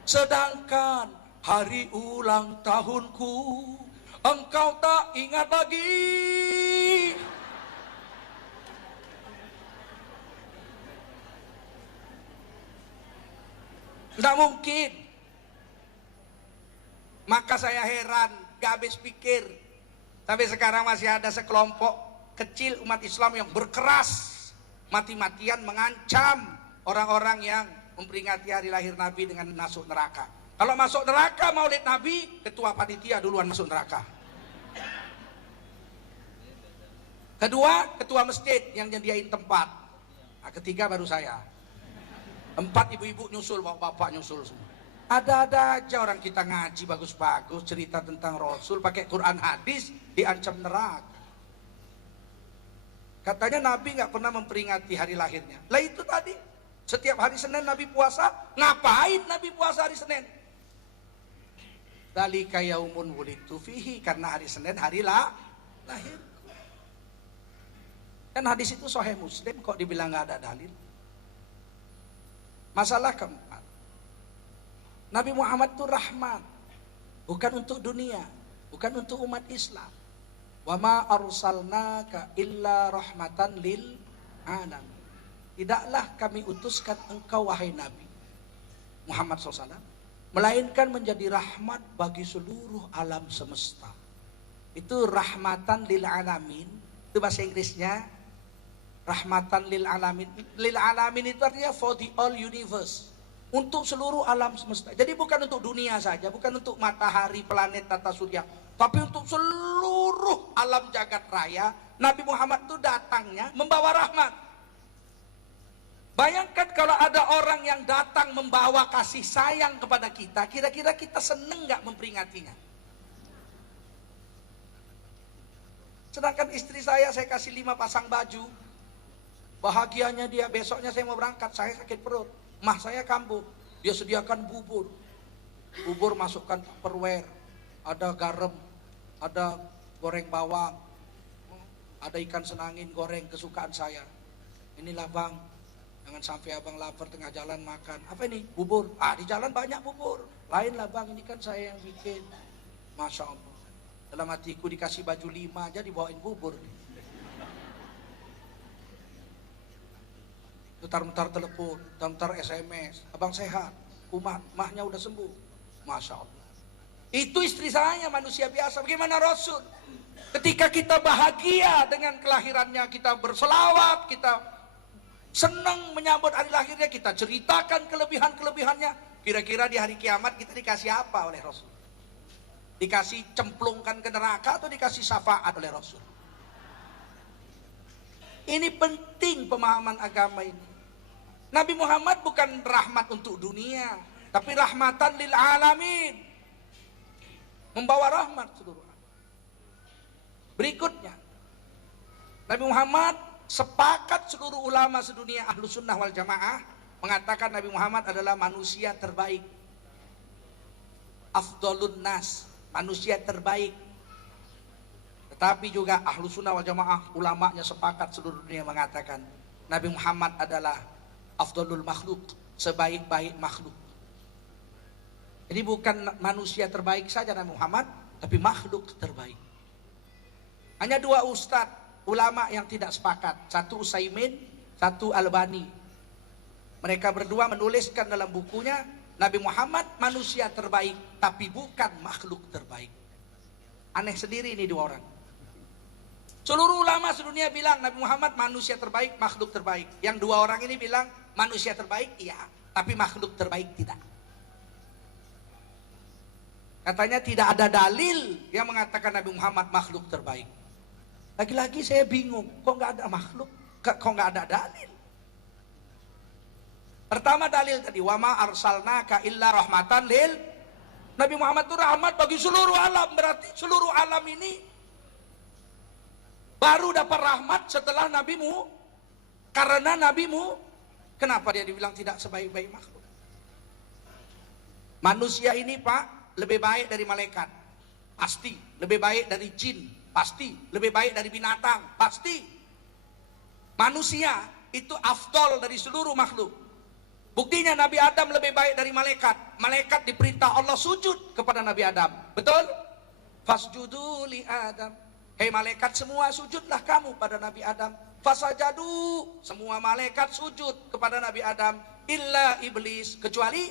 sedangkan hari ulang tahunku engkau tak ingat lagi. Tidak mungkin. Maka saya heran, gak habis pikir. Sampai sekarang masih ada sekelompok kecil umat Islam yang berkeras mati-matian mengancam orang-orang yang memperingati hari lahir Nabi dengan masuk neraka. Kalau masuk neraka maulid Nabi, ketua panitia duluan masuk neraka. Kedua, ketua masjid yang nyediain tempat. Nah, ketiga baru saya. 4 ibu-ibu nyusul, bapak-bapak nyusul semua. Ada-ada aja orang kita ngaji bagus-bagus, cerita tentang Rasul, pakai Quran hadis, diancam neraka. Katanya Nabi nggak pernah memperingati hari lahirnya. Lah itu tadi, setiap hari Senin Nabi puasa, ngapain Nabi puasa hari Senin? Dzalika yaumun wulidtu fihi, karena hari Senin hari lahir. Kan hadis itu Sahih Muslim, kok dibilang nggak ada dalil? Masalah keempat, Nabi Muhammad itu rahmat, bukan untuk dunia, bukan untuk umat Islam. Wa ma arsalnaka illa rahmatan lil alamin. Tidaklah kami utuskan engkau wahai Nabi Muhammad SAW, melainkan menjadi rahmat bagi seluruh alam semesta. Itu rahmatan lil alamin, itu bahasa Inggrisnya rahmatan lil alamin. Lil alamin itu artinya for the all universe, untuk seluruh alam semesta. Jadi bukan untuk dunia saja, bukan untuk matahari, planet, tata surya, tapi untuk seluruh alam jagat raya. Nabi Muhammad itu datangnya membawa rahmat. Bayangkan kalau ada orang yang datang membawa kasih sayang kepada kita, kira-kira kita seneng nggak memperingatinya? Sedangkan istri saya kasih 5 pasang baju, bahagianya dia, besoknya saya mau berangkat, saya sakit perut, mah saya kambuh, dia sediakan bubur masukkan tupperware, ada garam, ada goreng bawang, ada ikan senangin goreng kesukaan saya. Inilah bang, jangan sampai abang lapar tengah jalan makan. Apa ini? Bubur. Di jalan banyak bubur. Lain lah bang, ini kan saya yang bikin. Masya Allah. Dalam hatiku dikasih baju 5 aja dibawain bubur. Mutar-mutar telepon, mutar SMS. Abang sehat, kumat, mahnya udah sembuh. Masya Allah. Itu istri saya, manusia biasa. Bagaimana Rasul? Ketika kita bahagia dengan kelahirannya, kita berselawat, kita senang menyambut hari lahirnya, kita ceritakan kelebihan-kelebihannya. Kira-kira di hari kiamat kita dikasih apa oleh Rasul? Dikasih cemplungkan ke neraka atau dikasih syafaat oleh Rasul? Ini penting pemahaman agama ini. Nabi Muhammad bukan rahmat untuk dunia, tapi rahmatan lil alamin. Membawa rahmat seluruh alam. Berikutnya, Nabi Muhammad sepakat seluruh ulama sedunia Ahlus Sunnah wal Jamaah mengatakan Nabi Muhammad adalah manusia terbaik. Afdolun nas, manusia terbaik. Tetapi juga Ahlus Sunnah wal Jamaah, ulamanya sepakat seluruh dunia mengatakan Nabi Muhammad adalah afdolul makhluk, sebaik-baik makhluk. Jadi bukan manusia terbaik saja Nabi Muhammad, tapi makhluk terbaik. Hanya 2 ustadz ulama yang tidak sepakat, satu Utsaimin, satu Albani. Mereka berdua menuliskan dalam bukunya Nabi Muhammad manusia terbaik, tapi bukan makhluk terbaik. Aneh sendiri ini 2 orang. Seluruh ulama sedunia bilang Nabi Muhammad manusia terbaik, makhluk terbaik. Yang 2 orang ini bilang manusia terbaik iya, tapi makhluk terbaik tidak. Katanya tidak ada dalil yang mengatakan Nabi Muhammad makhluk terbaik. Lagi-lagi saya bingung, kok nggak ada makhluk, kok nggak ada dalil. Pertama dalil tadi, wama arsalnaka illa rahmatan lil. Nabi Muhammad itu rahmat bagi seluruh alam, berarti seluruh alam ini baru dapat rahmat setelah nabimu. Karena nabimu, kenapa dia dibilang tidak sebaik-baik makhluk? Manusia ini Pak, lebih baik dari malaikat, pasti. Lebih baik dari jin, pasti. Lebih baik dari binatang, pasti. Manusia itu afdol dari seluruh makhluk. Buktinya Nabi Adam lebih baik dari malaikat. Malaikat diperintah Allah sujud kepada Nabi Adam, betul? Fasjudu li Adam. Hei malaikat semua sujudlah kamu pada Nabi Adam. Fasajadu, semua malaikat sujud kepada Nabi Adam. Illa iblis, kecuali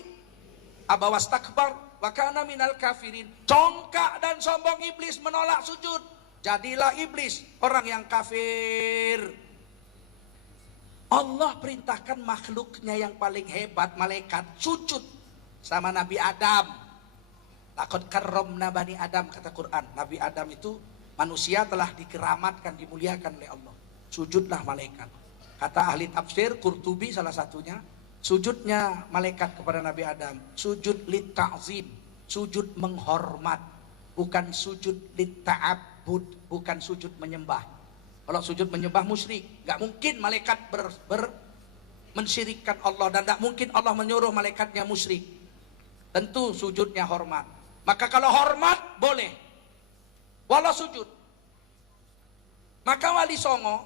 aba wastakbar wa kana minal kafirin. Congkak dan sombong iblis menolak sujud. Jadilah iblis orang yang kafir. Allah perintahkan makhluknya yang paling hebat, malaikat, sujud sama Nabi Adam. Laqad karramna bani Adam, kata Quran. Nabi Adam itu manusia telah dikeramatkan, dimuliakan oleh Allah. Sujudlah malaikat. Kata ahli tafsir, Qurtubi salah satunya, sujudnya malaikat kepada Nabi Adam, sujud lit ta'zim, sujud menghormat, bukan sujud lit ta'abbud, bukan sujud menyembah. Kalau sujud menyembah musyrik, nggak mungkin malaikat mensyirikkan Allah, dan nggak mungkin Allah menyuruh malaikatnya musyrik. Tentu sujudnya hormat. Maka kalau hormat boleh, walau sujud. Maka Wali Songo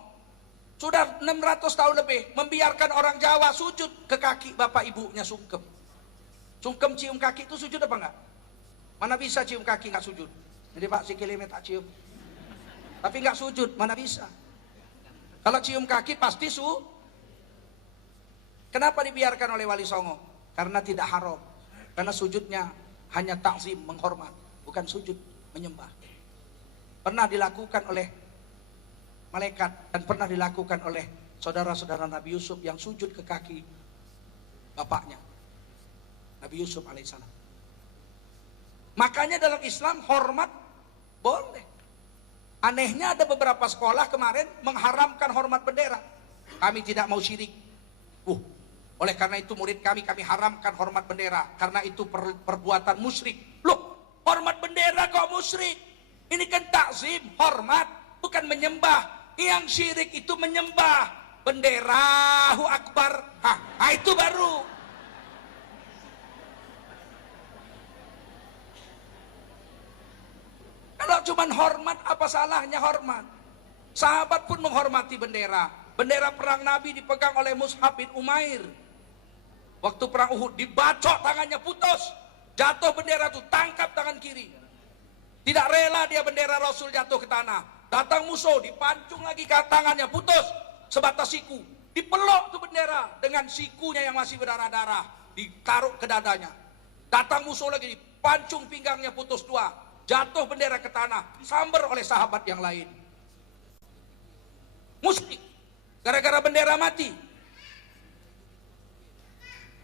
sudah 600 tahun lebih membiarkan orang Jawa sujud ke kaki bapak ibunya sungkem. Sungkem cium kaki itu sujud apa enggak? Mana bisa cium kaki enggak sujud? Jadi Pak sikilnya tak cium. Tapi enggak sujud, mana bisa? Kalau cium kaki pasti Kenapa dibiarkan oleh Wali Songo? Karena tidak haram. Karena sujudnya hanya takzim, menghormat, bukan sujud menyembah. Pernah dilakukan oleh malaikat dan pernah dilakukan oleh saudara-saudara Nabi Yusuf yang sujud ke kaki bapaknya, Nabi Yusuf alaihissalam. Makanya dalam Islam hormat boleh. Anehnya ada beberapa sekolah kemarin mengharamkan hormat bendera. Kami tidak mau syirik. Oleh karena itu murid kami haramkan hormat bendera. Karena itu perbuatan musyrik. Loh, hormat bendera kok musyrik? Ini kan takzim, hormat, bukan menyembah. Yang syirik itu menyembah. Bendera, Allahu Akbar. Itu baru. Kalau cuman hormat, apa salahnya hormat? Sahabat pun menghormati bendera. Bendera perang Nabi dipegang oleh Mus'ab bin Umair. Waktu perang Uhud dibacok tangannya putus. Jatuh bendera itu, tangkap tangan kiri. Tidak rela dia bendera Rasul jatuh ke tanah. Datang musuh, dipancung lagi ke tangannya, putus. Sebatas siku. Dipeluk tuh bendera dengan sikunya yang masih berdarah-darah. Ditaruh ke dadanya. Datang musuh lagi, dipancung pinggangnya, putus dua. Jatuh bendera ke tanah, disamber oleh sahabat yang lain. Musyrik, gara-gara bendera mati.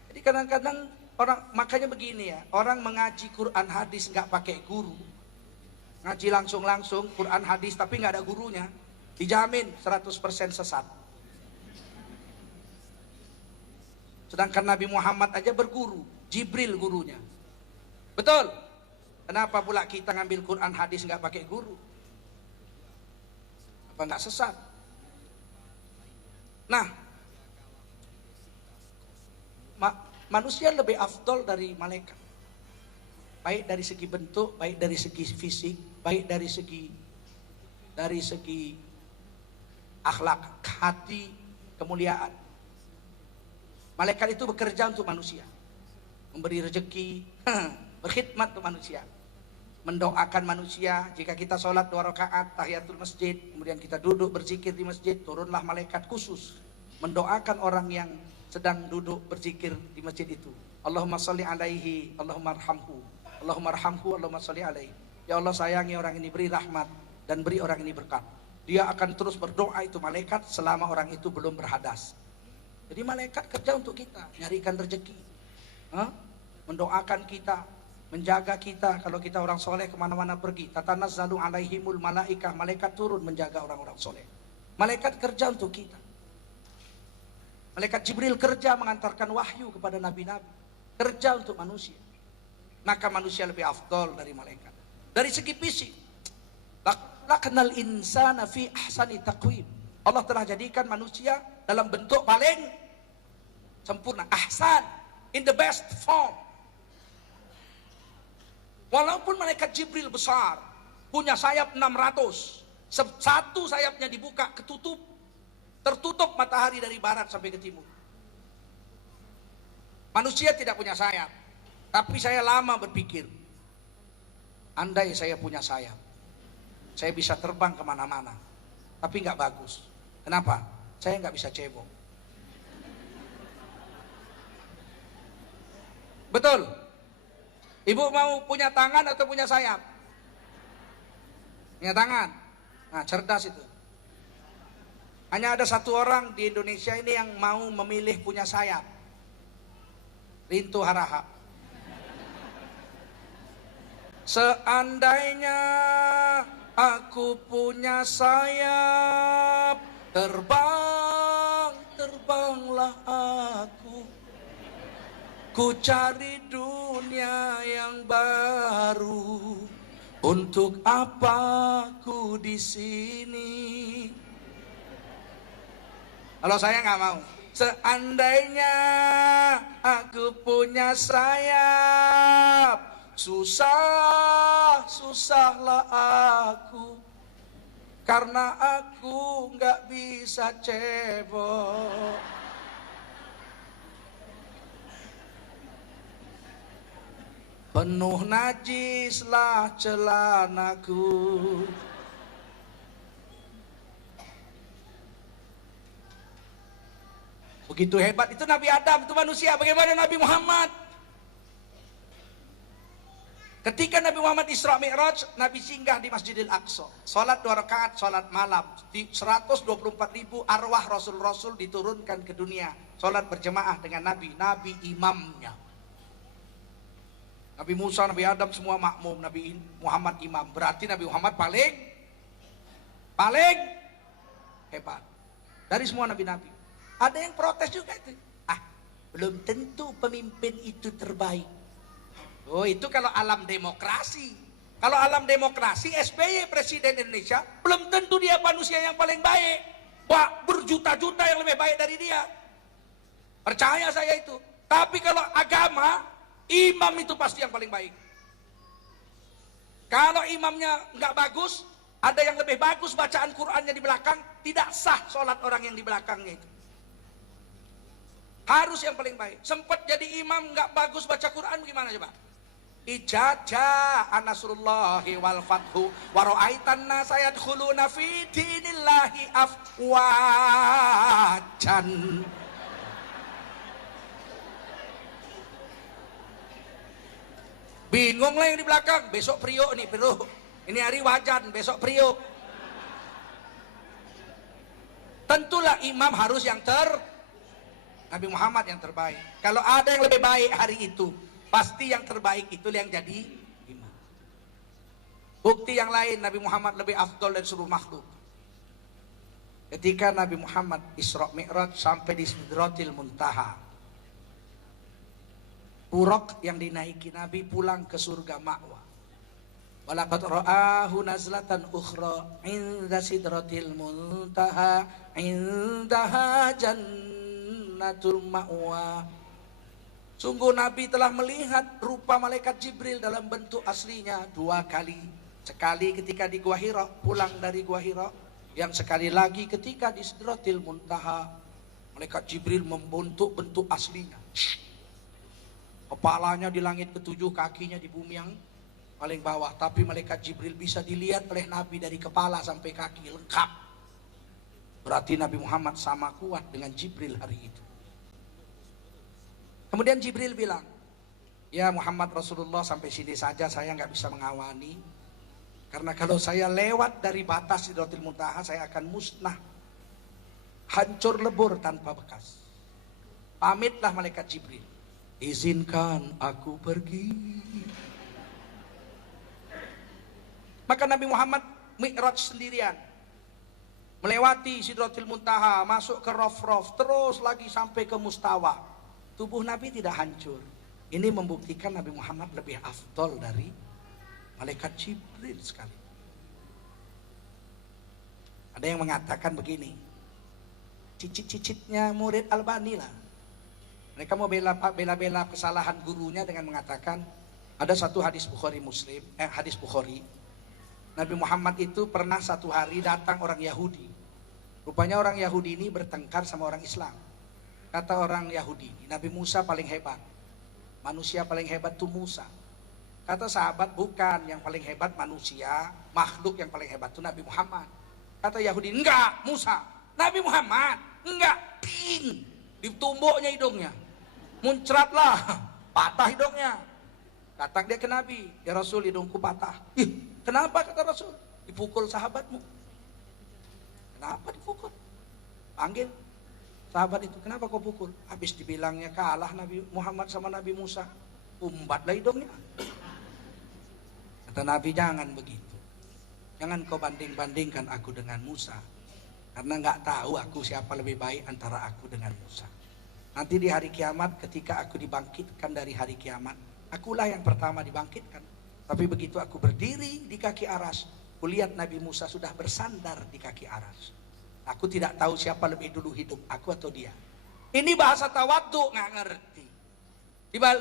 Jadi kadang-kadang orang, makanya begini ya, orang mengaji Quran hadis nggak pakai guru, ngaji langsung Quran hadis tapi nggak ada gurunya, dijamin 100% sesat. Sedangkan Nabi Muhammad aja berguru, Jibril gurunya. Betul? Kenapa pula kita ngambil Quran hadis nggak pakai guru? Apa nggak sesat? Nah, manusia lebih afdol dari malaikat. Baik dari segi bentuk, baik dari segi fisik, baik dari segi akhlak, hati, kemuliaan. Malaikat itu bekerja untuk manusia, memberi rezeki, berkhidmat untuk manusia, mendoakan manusia. Jika kita sholat 2 rakaat tahiyatul masjid, kemudian kita duduk berzikir di masjid, turunlah malaikat khusus mendoakan orang yang sedang duduk berzikir di masjid itu. Allahumma sholli alaihi, Allahumma arhamhu, Allahumma arhamhu, Allahumma sholli alaihi. Ya Allah, sayangi orang ini, beri rahmat dan beri orang ini berkat. Dia akan terus berdoa itu malaikat selama orang itu belum berhadas. Jadi malaikat kerja untuk kita, nyarikan rezeki, mendoakan kita, menjaga kita. Kalau kita orang soleh kemana-mana pergi, tatanazzalu alaihimul malaikah, malaikat turun menjaga orang-orang soleh. Malaikat kerja untuk kita. Malaikat Jibril kerja mengantarkan wahyu kepada nabi-nabi, kerja untuk manusia. Maka manusia lebih afdol dari malaikat. Dari segi fisik, laknal insana fi ahsani taqwim. Allah telah jadikan manusia dalam bentuk paling sempurna, ahsan, in the best form. Walaupun malaikat Jibril besar, punya sayap 600, satu sayapnya dibuka, tertutup matahari dari barat sampai ke timur. Manusia tidak punya sayap, tapi saya lama berpikir, andai saya punya sayap, saya bisa terbang kemana-mana, tapi nggak bagus. Kenapa? Saya nggak bisa cebok. Betul? Ibu mau punya tangan atau punya sayap? Punya tangan. Nah, cerdas itu. Hanya ada satu orang di Indonesia ini yang mau memilih punya sayap. Rintu Harahap. Seandainya aku punya sayap, terbanglah aku. Ku cari dunia yang baru. Untuk apa ku di sini? Kalau saya nggak mau. Seandainya aku punya sayap, susahlah aku, karena aku nggak bisa cebok. Penuh najislah celanaku. Begitu hebat itu Nabi Adam, itu manusia. Bagaimana Nabi Muhammad? Ketika Nabi Muhammad Isra Mi'raj, Nabi singgah di Masjidil Aqsa, sholat 2 rakaat, sholat malam. 124.000 arwah Rasul-Rasul diturunkan ke dunia, sholat berjemaah dengan Nabi imamnya. Nabi Musa, Nabi Adam semua makmum, Nabi Muhammad imam. Berarti Nabi Muhammad paling hebat dari semua nabi-nabi. Ada yang protes juga itu. belum tentu pemimpin itu terbaik. Oh, itu kalau alam demokrasi. Kalau alam demokrasi, SBY Presiden Indonesia, belum tentu dia manusia yang paling baik. Wah, berjuta-juta yang lebih baik dari dia. Percaya saya itu. Tapi kalau agama, imam itu pasti yang paling baik. Kalau imamnya nggak bagus, ada yang lebih bagus bacaan Qur'annya di belakang, tidak sah sholat orang yang di belakangnya itu. Harus yang paling baik. Sempat jadi imam nggak bagus baca Quran, gimana coba? Ijajah anasrullahi wal fathu wa ra'aitan nasa yadkhuluna fi dinillahi afwajan. Bingung lah yang di belakang. Besok priok nih, bro. Ini hari wajan, besok priok. Tentulah imam harus yang Nabi Muhammad yang terbaik. Kalau ada yang lebih baik hari itu, pasti yang terbaik itu yang jadi imam. Bukti yang lain, Nabi Muhammad lebih afdol dari seluruh makhluk. Ketika Nabi Muhammad Isra Mi'raj sampai di Sidratil Muntaha, buraq yang dinaiki Nabi pulang ke surga Ma'wa. Walaqad ra'ahu nazlatan ukhra 'inda Sidratil Muntaha 'indaha jannatul ma'wa. Sungguh Nabi telah melihat rupa malaikat Jibril dalam bentuk aslinya 2 kali. Sekali ketika di Gua Hira, pulang dari Gua Hira. Yang sekali lagi ketika di Sidratil Muntaha, malaikat Jibril membentuk bentuk aslinya. Kepalanya di langit ke-7, kakinya di bumi yang paling bawah. Tapi malaikat Jibril bisa dilihat oleh Nabi dari kepala sampai kaki, lengkap. Berarti Nabi Muhammad sama kuat dengan Jibril hari itu. Kemudian Jibril bilang, ya Muhammad Rasulullah, sampai sini saja saya nggak bisa mengawani. Karena kalau saya lewat dari batas Sidratil Muntaha, saya akan musnah. Hancur lebur tanpa bekas. Pamitlah malaikat Jibril. Izinkan aku pergi. Maka Nabi Muhammad Mi'raj sendirian. Melewati Sidratil Muntaha, masuk ke Rof-Rof, terus lagi sampai ke Mustawa. Tubuh Nabi tidak hancur. Ini membuktikan Nabi Muhammad lebih afdol dari malaikat Jibril sekali. Ada yang mengatakan begini, cicit-cicitnya murid Albani lah. Mereka mau bela-bela kesalahan gurunya dengan mengatakan ada satu hadis Bukhari hadis Bukhari. Nabi Muhammad itu pernah satu hari datang orang Yahudi. Rupanya orang Yahudi ini bertengkar sama orang Islam. Kata orang Yahudi, Nabi Musa paling hebat. Manusia paling hebat itu Musa. Kata sahabat, bukan, yang paling hebat manusia, makhluk yang paling hebat itu Nabi Muhammad. Kata Yahudi, enggak, Musa. Nabi Muhammad, enggak, ting, ditumbuknya hidungnya. Muncratlah, patah hidungnya. Kata dia ke Nabi, ya Rasul, hidungku patah. Ih, kenapa kata Rasul? Dipukul sahabatmu. Kenapa dipukul? Panggil sahabat itu, kenapa kau pukul? Habis dibilangnya kalah Nabi Muhammad sama Nabi Musa, umbatlah hidungnya. Kata Nabi, jangan begitu. Jangan kau banding-bandingkan aku dengan Musa. Karena nggak tahu aku siapa lebih baik antara aku dengan Musa. Nanti di hari kiamat ketika aku dibangkitkan dari hari kiamat, akulah yang pertama dibangkitkan. Tapi begitu aku berdiri di kaki aras, kulihat Nabi Musa sudah bersandar di kaki aras. Aku tidak tahu siapa lebih dulu hidup, aku atau dia. Ini bahasa tawadhu, nggak ngerti.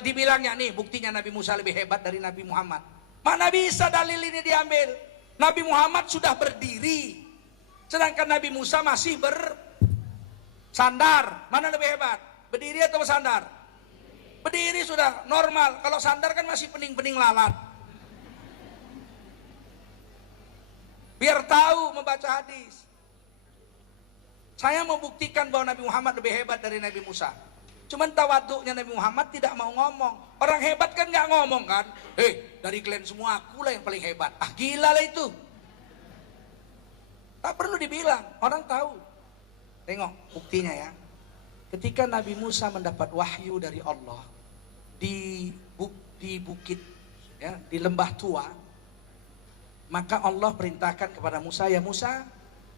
Dibilangnya nih, buktinya Nabi Musa lebih hebat dari Nabi Muhammad. Mana bisa dalil ini diambil? Nabi Muhammad sudah berdiri, sedangkan Nabi Musa masih bersandar. Mana lebih hebat? Berdiri atau bersandar? Berdiri sudah normal. Kalau sandar kan masih pening-pening lalat. Biar tahu membaca hadis. Saya mau buktikan bahwa Nabi Muhammad lebih hebat dari Nabi Musa. Cuman tawaduknya Nabi Muhammad tidak mau ngomong. Orang hebat kan nggak ngomong kan. Dari kalian semua akulah yang paling hebat. Ah, gila lah itu. Tak perlu dibilang, orang tahu. Tengok buktinya ya. Ketika Nabi Musa mendapat wahyu dari Allah di bukit ya, di lembah tua, maka Allah perintahkan kepada Musa, ya Musa,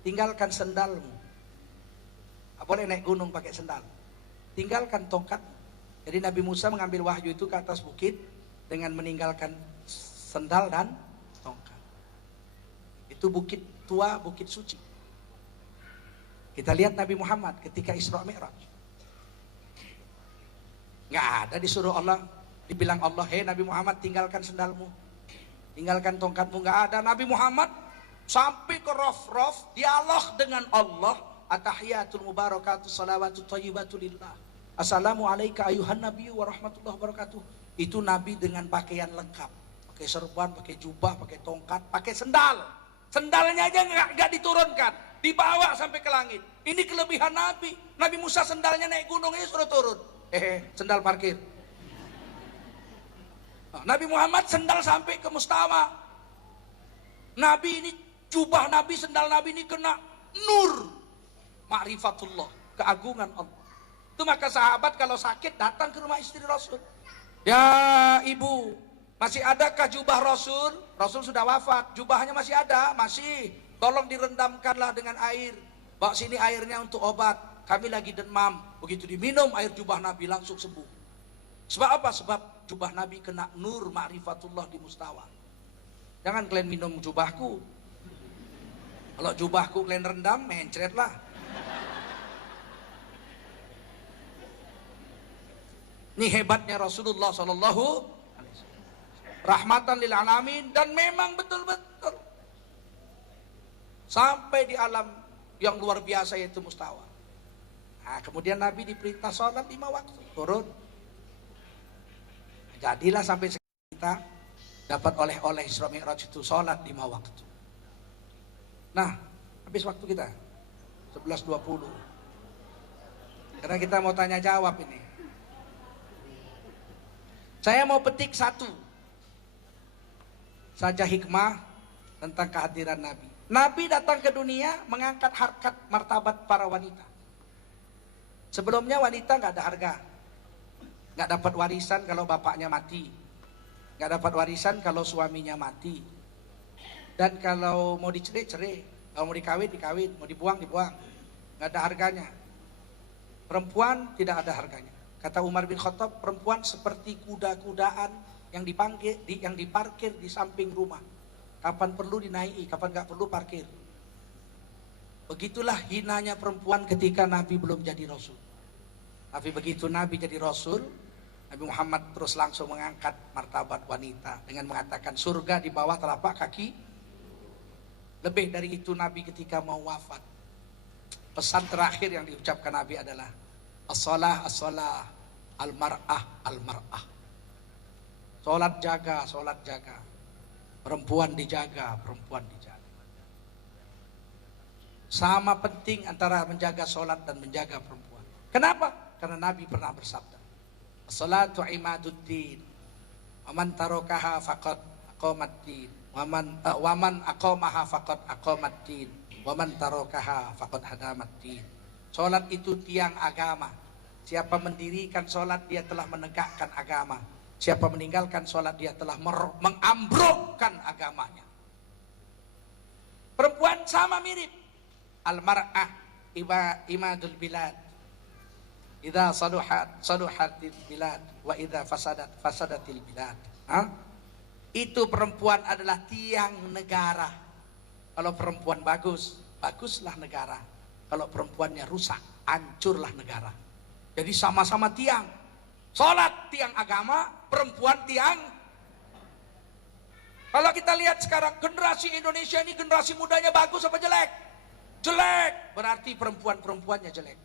tinggalkan sendalmu. Boleh naik gunung pakai sendal. Tinggalkan tongkat. Jadi Nabi Musa mengambil wahyu itu ke atas bukit dengan meninggalkan sendal dan tongkat. Itu bukit tua, bukit suci. Kita lihat Nabi Muhammad ketika Isra Mi'raj. Nggak ada disuruh Allah, dibilang Allah, hei Nabi Muhammad tinggalkan sendalmu, tinggalkan tongkatmu. Nggak ada. Nabi Muhammad sampai ke Raf, dialog dengan Allah. Atahiyatul mubarakatuh salawatu thayyibatu lillah. Assalamu alayka ayuhan nabiyyu wa rahmatullahi wabarakatuh. Itu Nabi dengan pakaian lengkap. Pakai serban, pakai jubah, pakai tongkat, pakai sendal. Sendalnya aja nggak diturunkan, dibawa sampai ke langit. Ini kelebihan Nabi. Nabi Musa sendalnya naik gunung ini suruh turun. Sendal parkir. Nabi Muhammad sendal sampai ke Mustawa. Nabi ini jubah Nabi, sendal Nabi ini kena nur ma'rifatullah, keagungan Allah. Itu maka sahabat kalau sakit datang ke rumah istri Rasul. Ya ibu, masih adakah jubah Rasul? Rasul sudah wafat, jubahnya masih ada, masih. Tolong direndamkanlah dengan air. Bawa sini airnya untuk obat. Kami lagi demam. Begitu diminum air jubah Nabi langsung sembuh. Sebab apa? Sebab jubah Nabi kena nur ma'rifatullah di Mustawa. Jangan kalian minum jubahku. Kalau jubahku kalian rendam, mencret lah. Ini hebatnya Rasulullah Sallallahu Alaihi Wasallam. Rahmatan lil alamin, dan memang betul-betul sampai di alam yang luar biasa yaitu Mustawa. Nah, kemudian Nabi diperintah sholat 5 waktu, turun. Jadilah sampai sekarang kita dapat oleh-oleh Isra Mi'raj itu sholat 5 waktu. Nah, habis waktu kita 11.20. Karena kita mau tanya jawab ini. Saya mau petik satu saja hikmah tentang kehadiran Nabi. Nabi datang ke dunia mengangkat harkat martabat para wanita. Sebelumnya wanita nggak ada harga, nggak dapat warisan kalau bapaknya mati, nggak dapat warisan kalau suaminya mati, dan kalau mau dicerai cerai, kalau mau dikawin dikawin, mau dibuang dibuang, nggak ada harganya. Perempuan tidak ada harganya. Kata Umar bin Khattab, perempuan seperti kuda-kudaan yang diparkir di samping rumah. Kapan perlu dinaiki, kapan nggak perlu parkir. Begitulah hinanya perempuan ketika Nabi belum jadi Rasul. Tapi begitu Nabi jadi Rasul, Nabi Muhammad terus langsung mengangkat martabat wanita dengan mengatakan surga di bawah telapak kaki. Lebih dari itu Nabi ketika mau wafat, pesan terakhir yang diucapkan Nabi adalah as-salah, as-salah, al-mar'ah, al-mar'ah. Sholat jaga, sholat jaga. Perempuan dijaga, perempuan dijaga. Sama penting antara menjaga sholat dan menjaga perempuan. Kenapa? Karena Nabi pernah bersabda, as-salatu imaduddin, wa man tarokaha faqad aqamaddin, wa man aqamaha faqad aqamaddin, wa man tarokaha faqad hadamaddin. Sholat itu tiang agama. Siapa mendirikan sholat, dia telah menegakkan agama. Siapa meninggalkan sholat, dia telah mengambrukkan agamanya. Perempuan sama mirip. Al-mar'ah imadul bilad. Idza saluhatil bilad, wa idza fasadatil bilad. Itu perempuan adalah tiang negara. Kalau perempuan bagus, baguslah negara. Kalau perempuannya rusak, hancurlah negara. Jadi sama-sama tiang. Sholat tiang agama, perempuan tiang. Kalau kita lihat sekarang generasi Indonesia ini, generasi mudanya bagus apa jelek? Jelek. Berarti perempuan-perempuannya jelek.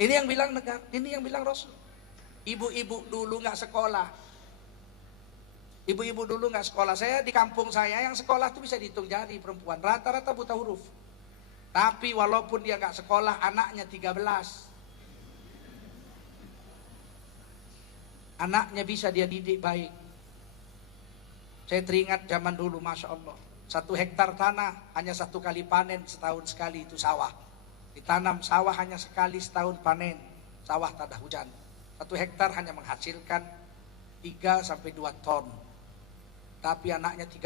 Ini yang bilang negara, ini yang bilang Rasul. Ibu-ibu dulu nggak sekolah. Ibu-ibu dulu nggak sekolah. Saya di kampung saya yang sekolah itu bisa dihitung jari perempuan. Rata-rata buta huruf. Tapi walaupun dia nggak sekolah, anaknya 13. Anaknya bisa dia didik baik. Saya teringat zaman dulu, Masya Allah. 1 hektar tanah hanya 1 kali panen setahun sekali, itu sawah. Ditanam sawah hanya sekali setahun panen. Sawah tak ada hujan. 1 hektar hanya menghasilkan 3-2 ton. Tapi anaknya 13.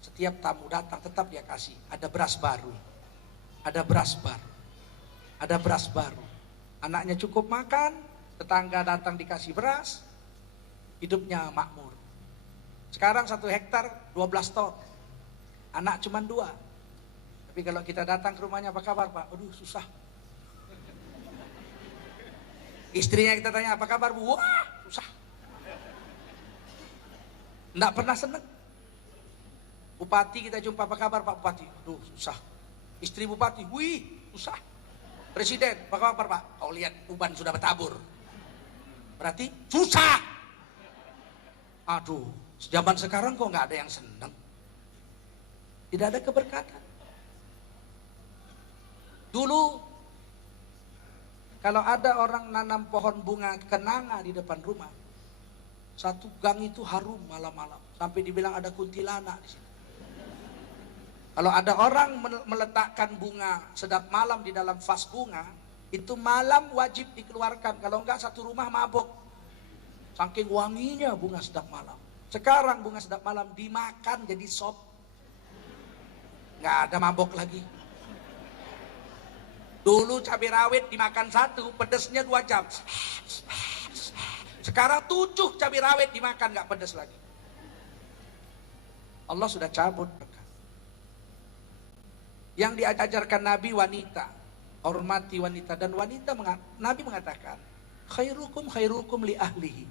Setiap tamu datang tetap dia kasih. Ada beras baru. Ada beras baru. Ada beras baru. Anaknya cukup makan, Tetangga datang dikasih beras, hidupnya makmur. Sekarang 1 hektar 12 ton, anak cuma 2. Tapi kalau kita datang ke rumahnya, apa kabar Pak? Aduh susah. Istrinya kita tanya, apa kabar Bu? Wah susah. Nggak pernah seneng. Bupati kita jumpa, apa kabar Pak Bupati? Aduh susah. Istri Bupati, wih susah. Presiden, apa kabar Pak? Kau lihat uban sudah bertabur. Berarti susah. Aduh, zaman sekarang kok nggak ada yang senang. Tidak ada keberkatan. Dulu kalau ada orang nanam pohon bunga kenanga di depan rumah, satu gang itu harum malam-malam, sampai dibilang ada kuntilanak di sini. Kalau ada orang meletakkan bunga sedap malam di dalam vas bunga, itu malam wajib dikeluarkan. Kalau enggak satu rumah mabuk. Saking wanginya bunga sedap malam. Sekarang bunga sedap malam dimakan jadi sop. Nggak ada mabuk lagi. Dulu cabai rawit dimakan 1, pedesnya 2 jam. Sekarang 7 cabai rawit dimakan nggak pedes lagi. Allah sudah cabut. Yang diajarkan Nabi wanita, hormati wanita, dan wanita Nabi mengatakan, khairukum khairukum li ahlihi.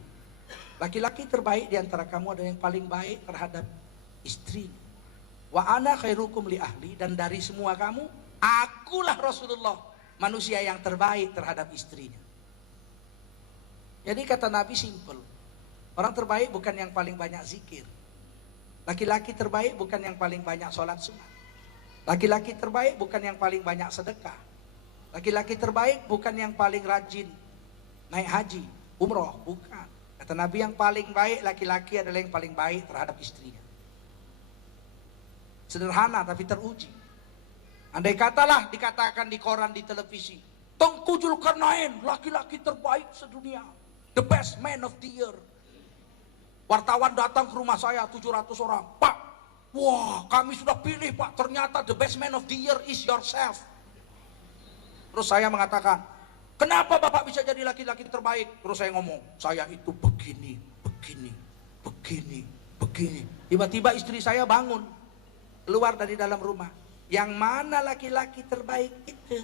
Laki-laki terbaik di antara kamu adalah yang paling baik terhadap istri. Wa ana khairukum li ahli, dan dari semua kamu, akulah Rasulullah, manusia yang terbaik terhadap istrinya. Jadi kata Nabi simple. Orang terbaik bukan yang paling banyak zikir. Laki-laki terbaik bukan yang paling banyak sholat sunat. Laki-laki terbaik bukan yang paling banyak sedekah. Laki-laki terbaik bukan yang paling rajin naik haji, umroh, bukan. Kata Nabi, yang paling baik laki-laki adalah yang paling baik terhadap istrinya. Sederhana tapi teruji. Andai katalah dikatakan di koran, di televisi, Tengku Zulkarnain laki-laki terbaik sedunia, the best man of the year. Wartawan datang ke rumah saya 700 orang. Pak, wah kami sudah pilih Pak, ternyata the best man of the year is yourself. Terus saya mengatakan, kenapa Bapak bisa jadi laki-laki terbaik? Terus saya ngomong, saya itu begini, begini, begini, begini. Tiba-tiba istri saya bangun, keluar dari dalam rumah. Yang mana laki-laki terbaik itu?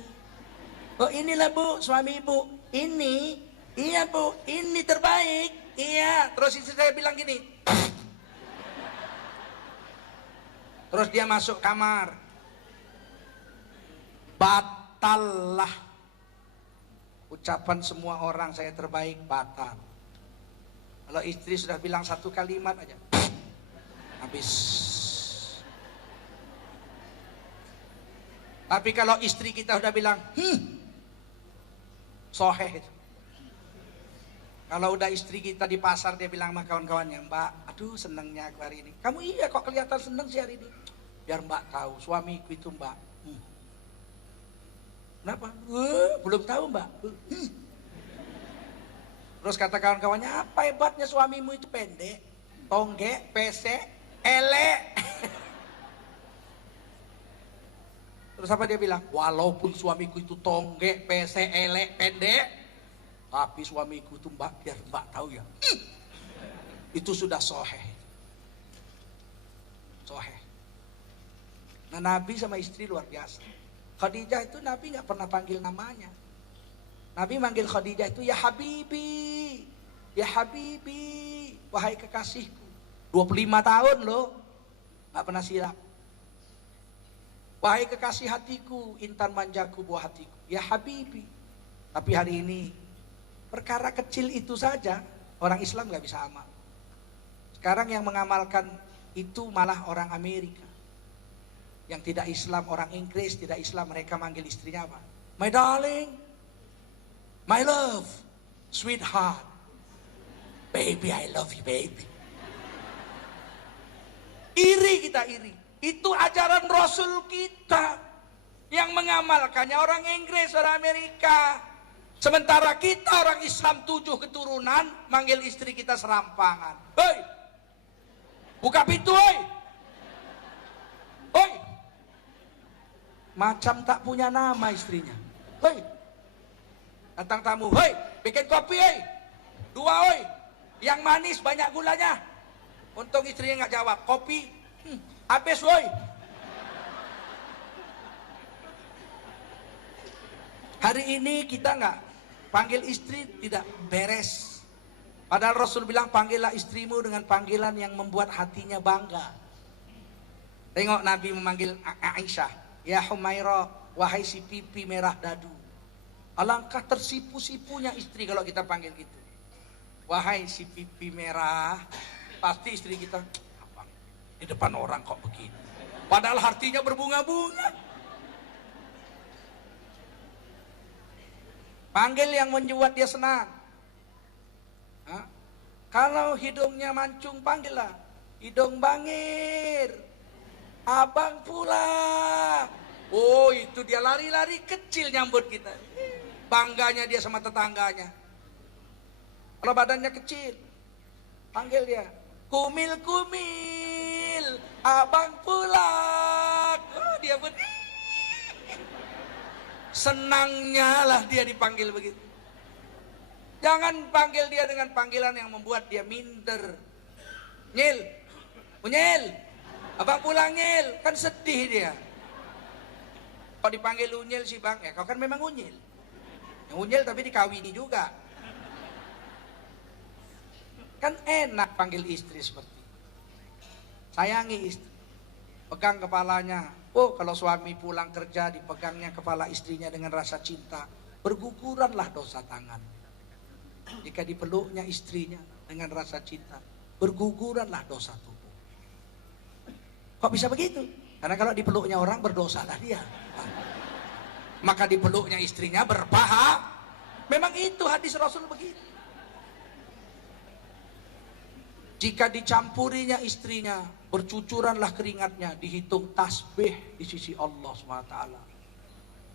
Oh inilah Bu, suami Ibu. Ini, iya Bu, ini terbaik. Iya. Terus istri saya bilang gini. Terus dia masuk kamar. Batallah. Ucapan semua orang saya terbaik, batal. Kalau istri sudah bilang 1 kalimat aja, habis. Tapi kalau istri kita udah bilang, soheh. Kalau udah istri kita di pasar, dia bilang sama kawan-kawannya, Mbak, aduh senengnya aku hari ini. Kamu iya kok kelihatan seneng sih hari ini. Biar Mbak tahu, suamiku itu Mbak. Kenapa? Belum tahu Mbak. Terus kata kawan-kawannya, apa hebatnya suamimu itu? Pendek, tonggek, pesek, elek. Terus apa dia bilang? Walaupun suamiku itu tonggek, pesek, elek, pendek, tapi suamiku itu Mbak, biar Mbak tahu ya. Itu sudah soheh. Soheh. Nah Nabi sama istri luar biasa. Khadijah itu Nabi gak pernah panggil namanya. Nabi manggil Khadijah itu ya Habibi, ya Habibi, wahai kekasihku. 25 tahun loh, gak pernah silap. Wahai kekasih hatiku, intan manjaku, buah hatiku, ya Habibi. Tapi hari ini perkara kecil itu saja orang Islam gak bisa amal. Sekarang yang mengamalkan itu malah orang Amerika. Yang tidak Islam, orang Inggris, tidak Islam, mereka manggil istrinya apa? My darling, my love, sweetheart, baby I love you baby. Iri kita, iri. Itu ajaran Rasul kita yang mengamalkannya orang Inggris, orang Amerika. Sementara kita orang Islam 7 keturunan manggil istri kita serampangan. Hei, buka pintu, hei. Hei. Macam tak punya nama istrinya. Hei. Datang tamu, hei. bikin kopi oi. 2 oi. Yang manis banyak gulanya. Untung istrinya nggak jawab. Kopi habis woi. Hari ini kita nggak panggil istri tidak beres. Padahal Rasul bilang panggillah istrimu dengan panggilan yang membuat hatinya bangga. Tengok Nabi memanggil Aisyah, ya Humaira, wahai si pipi merah dadu. Alangkah tersipu-sipunya istri kalau kita panggil gitu. Wahai si pipi merah, pasti istri kita, abang, di depan orang kok begitu. Padahal hatinya berbunga-bunga. Panggil yang membuat dia senang. Hah? Kalau hidungnya mancung, panggillah. Hidung bangir, abang pulang. Oh, itu dia lari-lari kecil nyambut kita. Bangganya dia sama tetangganya. Kalau badannya kecil, panggil dia. Kumil-kumil, abang pulang. Oh, dia pun senangnya lah dia dipanggil begitu. Jangan panggil dia dengan panggilan yang membuat dia minder. Nyil, unyil, abang pulang nyil, kan sedih dia. Kalau dipanggil unyil sih bang, ya kau kan memang unyil. Yang unyil tapi dikawini juga. Kan enak panggil istri seperti itu. Sayangi istri, pegang kepalanya. Oh, kalau suami pulang kerja dipegangnya kepala istrinya dengan rasa cinta, berguguranlah dosa tangan. Jika dipeluknya istrinya dengan rasa cinta, berguguranlah dosa tubuh. Kok bisa begitu? Karena kalau dipeluknya orang berdosalah dia. Maka dipeluknya istrinya berpahala. Memang itu hadis Rasul begitu. Jika dicampurinya istrinya, bercucuranlah keringatnya, dihitung tasbih di sisi Allah SWT.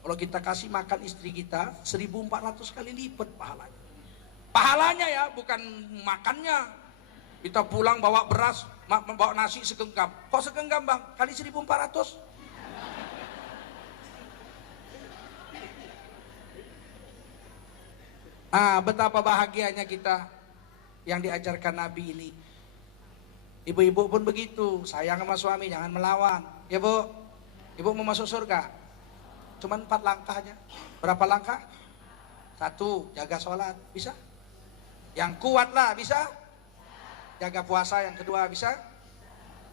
Kalau kita kasih makan istri kita 1400 kali lipat pahalanya. Pahalanya ya, bukan makannya. Kita pulang bawa beras, bawa nasi segenggam. Kok segenggam bang? Kali 1400. Betapa bahagianya kita yang diajarkan Nabi ini. Ibu-ibu pun begitu, sayang sama suami, jangan melawan. Ya bu, ibu mau masuk surga, cuman 4 langkah aja. Berapa langkah? 1, jaga sholat, bisa? Yang kuat lah, bisa? Jaga puasa, yang kedua bisa?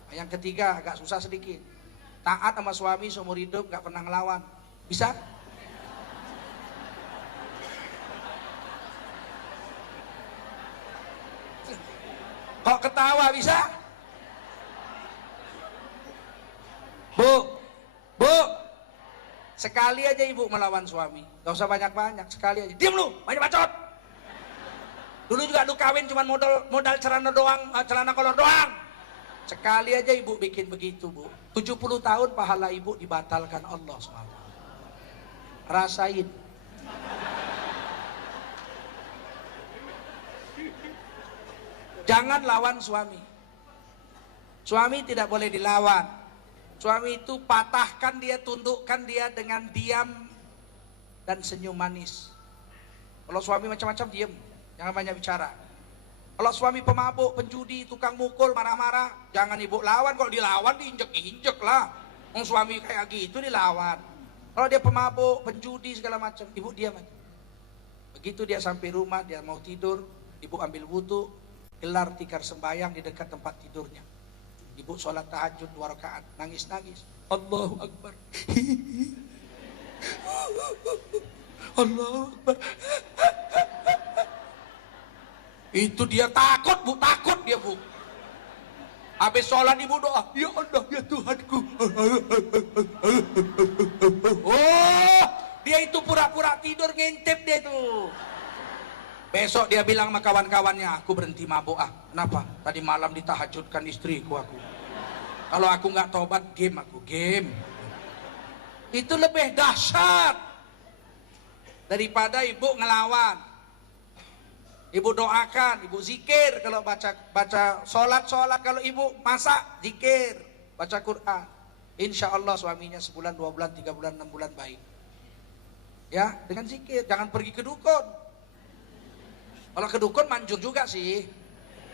Yang ketiga agak susah sedikit, taat sama suami seumur hidup, gak pernah ngelawan, bisa? Kok ketawa, bisa? Bu, sekali aja ibu melawan suami, gak usah banyak-banyak, sekali aja. Diam lu, banyak bacot. Dulu juga lu kawin cuman modal celana doang, celana kolor doang. Sekali aja ibu bikin begitu bu, 70 tahun pahala ibu dibatalkan Allah SWT. Rasain. Jangan lawan suami. Suami tidak boleh dilawan. Suami itu patahkan dia, tundukkan dia dengan diam dan senyum manis. Kalau suami macam-macam diam, jangan banyak bicara. Kalau suami pemabuk, penjudi, tukang mukul, marah-marah, jangan ibu lawan. Kalau dilawan diinjek-injek lah. Suami kayak gitu dilawan. Kalau dia pemabuk, penjudi segala macam, ibu diam aja. Begitu dia sampai rumah, dia mau tidur, ibu ambil wudu, gelar tikar sembahyang di dekat tempat tidurnya. Ibu sholat tahajud 2 rakaat, nangis-nangis. Allahu Akbar. Allahu Akbar. Itu dia takut bu, takut dia bu. Habis sholat ibu doa, ya Allah ya Tuhanku. Oh, dia itu pura-pura tidur, ngintip dia tuh. Besok dia bilang sama kawan-kawannya, aku berhenti mabuk ah. Kenapa? Tadi malam ditahajudkan istriku aku. Kalau aku nggak tobat, game aku, game. Itu lebih dahsyat daripada ibu ngelawan. Ibu doakan, ibu zikir kalau baca sholat, kalau ibu masak, zikir, baca Quran. Insya Allah suaminya sebulan, 2 bulan, 3 bulan, 6 bulan baik. Ya, dengan zikir, jangan pergi ke dukun. Kalau ke dukun manjur juga sih,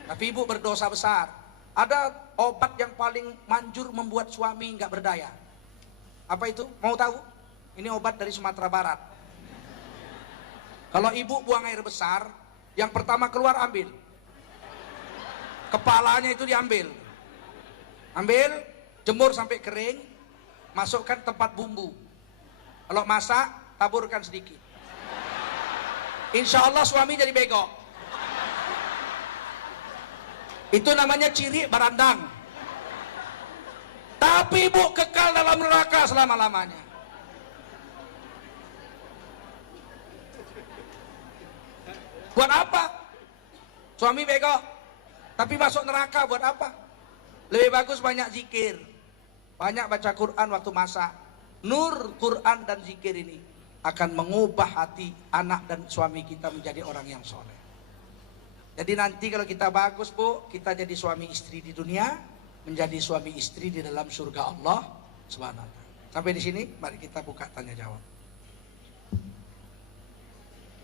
tapi ibu berdosa besar. Ada obat yang paling manjur membuat suami nggak berdaya. Apa itu? Mau tahu? Ini obat dari Sumatera Barat. Kalau ibu buang air besar, yang pertama keluar ambil. Kepalanya itu diambil. Ambil, jemur sampai kering, masukkan tempat bumbu. Kalau masak, taburkan sedikit. Insya Allah suami jadi bego. Itu namanya ciri barandang. Tapi ibu kekal dalam neraka selama-lamanya. Buat apa? Suami bego, tapi masuk neraka buat apa? Lebih bagus banyak zikir, banyak baca Quran waktu masak. Nur Quran dan zikir ini akan mengubah hati anak dan suami kita menjadi orang yang soleh. Jadi nanti kalau kita bagus bu, kita jadi suami istri di dunia, menjadi suami istri di dalam surga Allah Subhanahu wa ta'ala. Sampai di sini, mari kita buka tanya jawab.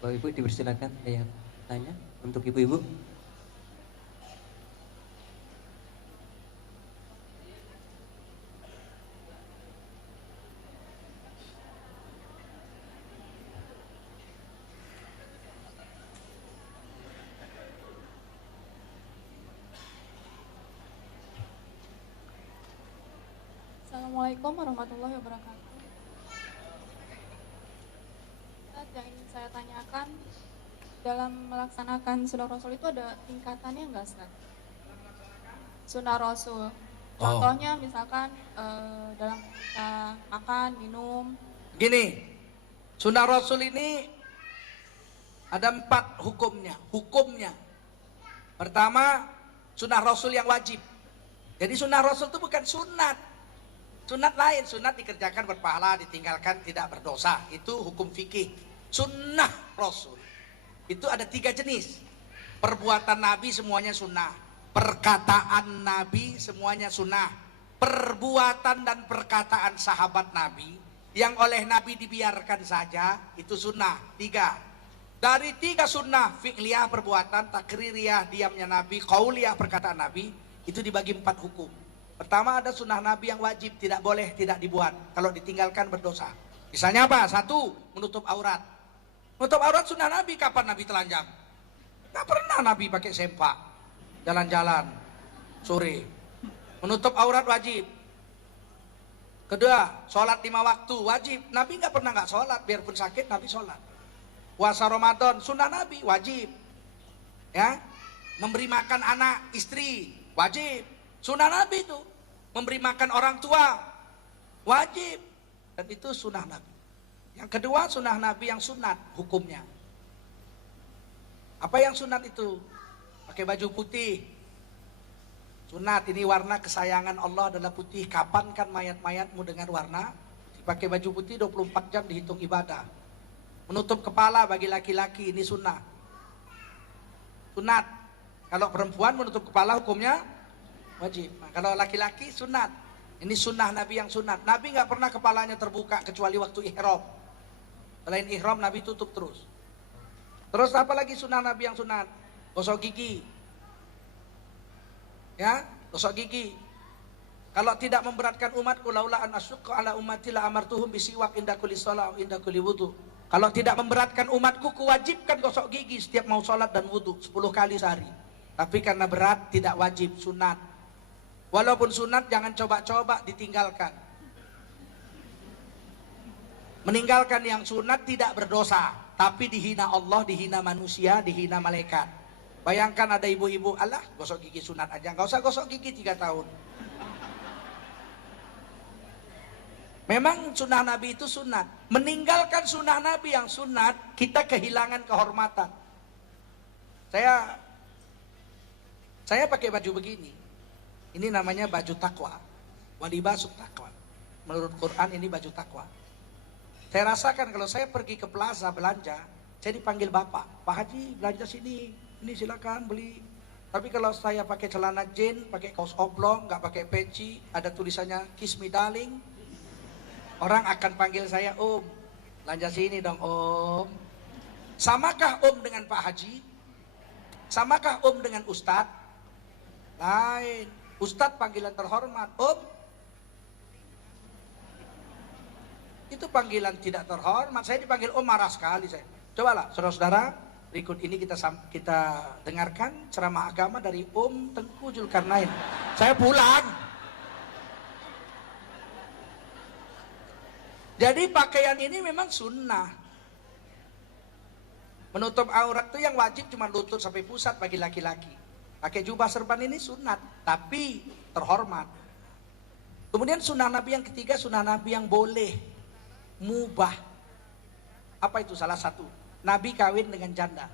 Bapak Ibu dipersilakan ada yang tanya untuk ibu-ibu. Assalamualaikum warahmatullahi wabarakatuh. Ustaz, yang ingin saya tanyakan, dalam melaksanakan sunnah Rasul itu ada tingkatannya enggak, Ustaz? Sunnah Rasul. Contohnya misalkan dalam kita makan, minum. Gini, sunnah Rasul ini ada 4 hukumnya. Pertama, sunnah Rasul yang wajib. Jadi sunnah Rasul itu bukan sunat. Sunat lain, sunat dikerjakan berpahala, ditinggalkan tidak berdosa. Itu hukum fikih. Sunnah Rasul itu ada 3 jenis. Perbuatan Nabi semuanya sunnah. Perkataan Nabi semuanya sunnah. Perbuatan dan perkataan sahabat Nabi yang oleh Nabi dibiarkan saja itu sunnah. 3. Dari 3 sunnah, fi'liyah perbuatan, takririyah diamnya Nabi, qauliyah perkataan Nabi, itu dibagi 4 hukum. Pertama ada sunnah Nabi yang wajib, tidak boleh, tidak dibuat. Kalau ditinggalkan berdosa. Misalnya apa? 1, menutup aurat. Menutup aurat sunnah Nabi. Kapan Nabi telanjang? Tidak pernah Nabi pakai sempak jalan-jalan sore. Menutup aurat wajib. Kedua, sholat 5 waktu wajib. Nabi nggak pernah nggak sholat, biarpun sakit Nabi sholat. Puasa Ramadan sunnah Nabi wajib. Ya, memberi makan anak istri wajib. Sunnah Nabi itu. Memberi makan orang tua wajib. Dan itu sunnah Nabi. Yang kedua sunnah Nabi yang sunat hukumnya. Apa yang sunat itu? Pakai baju putih. Sunat, ini warna kesayangan Allah adalah putih. Kapankan mayat-mayatmu dengan warna? Pakai baju putih 24 jam dihitung ibadah. Menutup kepala bagi laki-laki ini sunnah. Sunat. Kalau perempuan menutup kepala hukumnya wajib. Nah, kalau laki-laki sunat. Ini sunnah Nabi yang sunat. Nabi nggak pernah kepalanya terbuka kecuali waktu ihram. Selain ihram Nabi tutup terus. Terus apa lagi sunnah Nabi yang sunat? Gosok gigi. Ya, gosok gigi. Kalau tidak memberatkan umatku, laula an asyqa ala ummati la amartuhum bisiwak inda kulli shalah inda kulli wudu. Kalau tidak memberatkan umatku, kuwajibkan gosok gigi setiap mau sholat dan wudu 10 kali sehari. Tapi karena berat tidak wajib, sunat. Walaupun sunat jangan coba-coba ditinggalkan. Meninggalkan yang sunat tidak berdosa, tapi dihina Allah, dihina manusia, dihina malaikat. Bayangkan ada ibu-ibu, alah gosok gigi sunat aja, nggak usah gosok gigi 3 tahun. Memang sunnah Nabi itu sunat. Meninggalkan sunnah Nabi yang sunat, kita kehilangan kehormatan. Saya pakai baju begini. Ini namanya baju takwa. Walibasut takwa. Menurut Quran ini baju takwa. Saya rasakan kalau saya pergi ke plaza belanja, saya dipanggil bapak. Pak Haji belanja sini, ini silakan beli. Tapi kalau saya pakai celana jeans, pakai kaos oblong, nggak pakai peci, ada tulisannya Kiss Me Darling, orang akan panggil saya Om. Belanja sini dong Om. Samakah Om dengan Pak Haji? Samakah dengan ustadz? Lain. Ustadz panggilan terhormat. Itu panggilan tidak terhormat. Saya dipanggil marah sekali saya. Cobalah saudara-saudara, berikut ini kita dengarkan ceramah agama dari Tengku Zulkarnain. Saya pulang. Jadi pakaian ini memang sunnah. Menutup aurat itu yang wajib cuma lutut sampai pusat bagi laki-laki. Pakai jubah serban ini sunat, tapi terhormat. Kemudian sunnah Nabi yang ketiga, sunnah Nabi yang boleh, mubah. Apa itu? Salah satu, Nabi kawin dengan janda.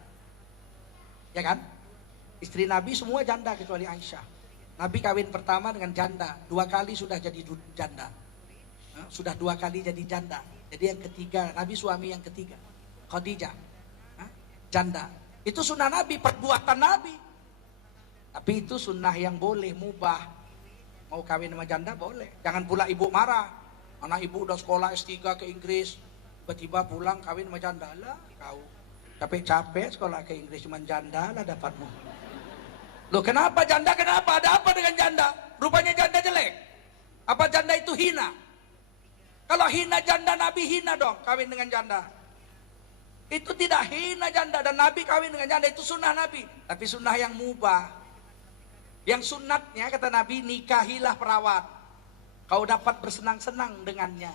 Ya kan? Istri Nabi semua janda kecuali Aisyah. Nabi kawin pertama dengan janda, 2 kali sudah jadi janda. Sudah 2 kali jadi janda. Jadi yang ketiga, Nabi suami yang ketiga, Khadijah, janda. Itu sunnah Nabi, perbuatan Nabi. Tapi itu sunnah yang boleh, mubah. Mau kawin sama janda boleh. Jangan pula ibu marah. Anak ibu udah sekolah S3 ke Inggris, tiba-tiba pulang kawin sama janda. Lah kau capek-capek sekolah ke Inggris cuma janda lah dapatmu. Loh kenapa janda? Kenapa? Ada apa dengan janda? Rupanya janda jelek. Apa janda itu hina? Kalau hina janda, Nabi hina dong kawin dengan janda. Itu tidak hina janda, dan Nabi kawin dengan janda, itu sunnah Nabi. Tapi sunnah yang mubah. Yang sunatnya kata Nabi, nikahilah perawat. Kau dapat bersenang-senang dengannya.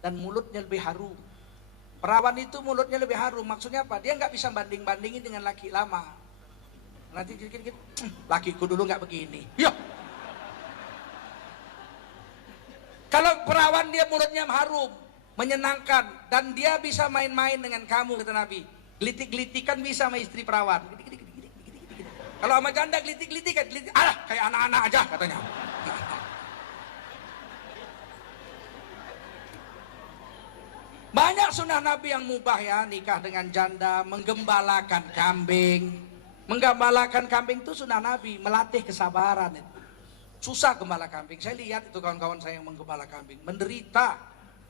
Dan mulutnya lebih harum. Perawan itu mulutnya lebih harum. Maksudnya apa? Dia nggak bisa banding-bandingin dengan laki lama. Nanti dikit-dikit, lakiku dulu nggak begini. Ya. Kalau perawan dia mulutnya harum, menyenangkan, dan dia bisa main-main dengan kamu kata Nabi. Gelitik-gelitikan bisa sama istri perawan. Kalau sama janda gelitik-gelitikan, alah kayak anak-anak aja katanya. Banyak sunnah Nabi yang mubah ya, nikah dengan janda, menggembalakan kambing. Menggembalakan kambing itu sunnah Nabi, melatih kesabaran itu. Susah gembala kambing. Saya lihat itu kawan-kawan saya yang menggembala kambing, menderita,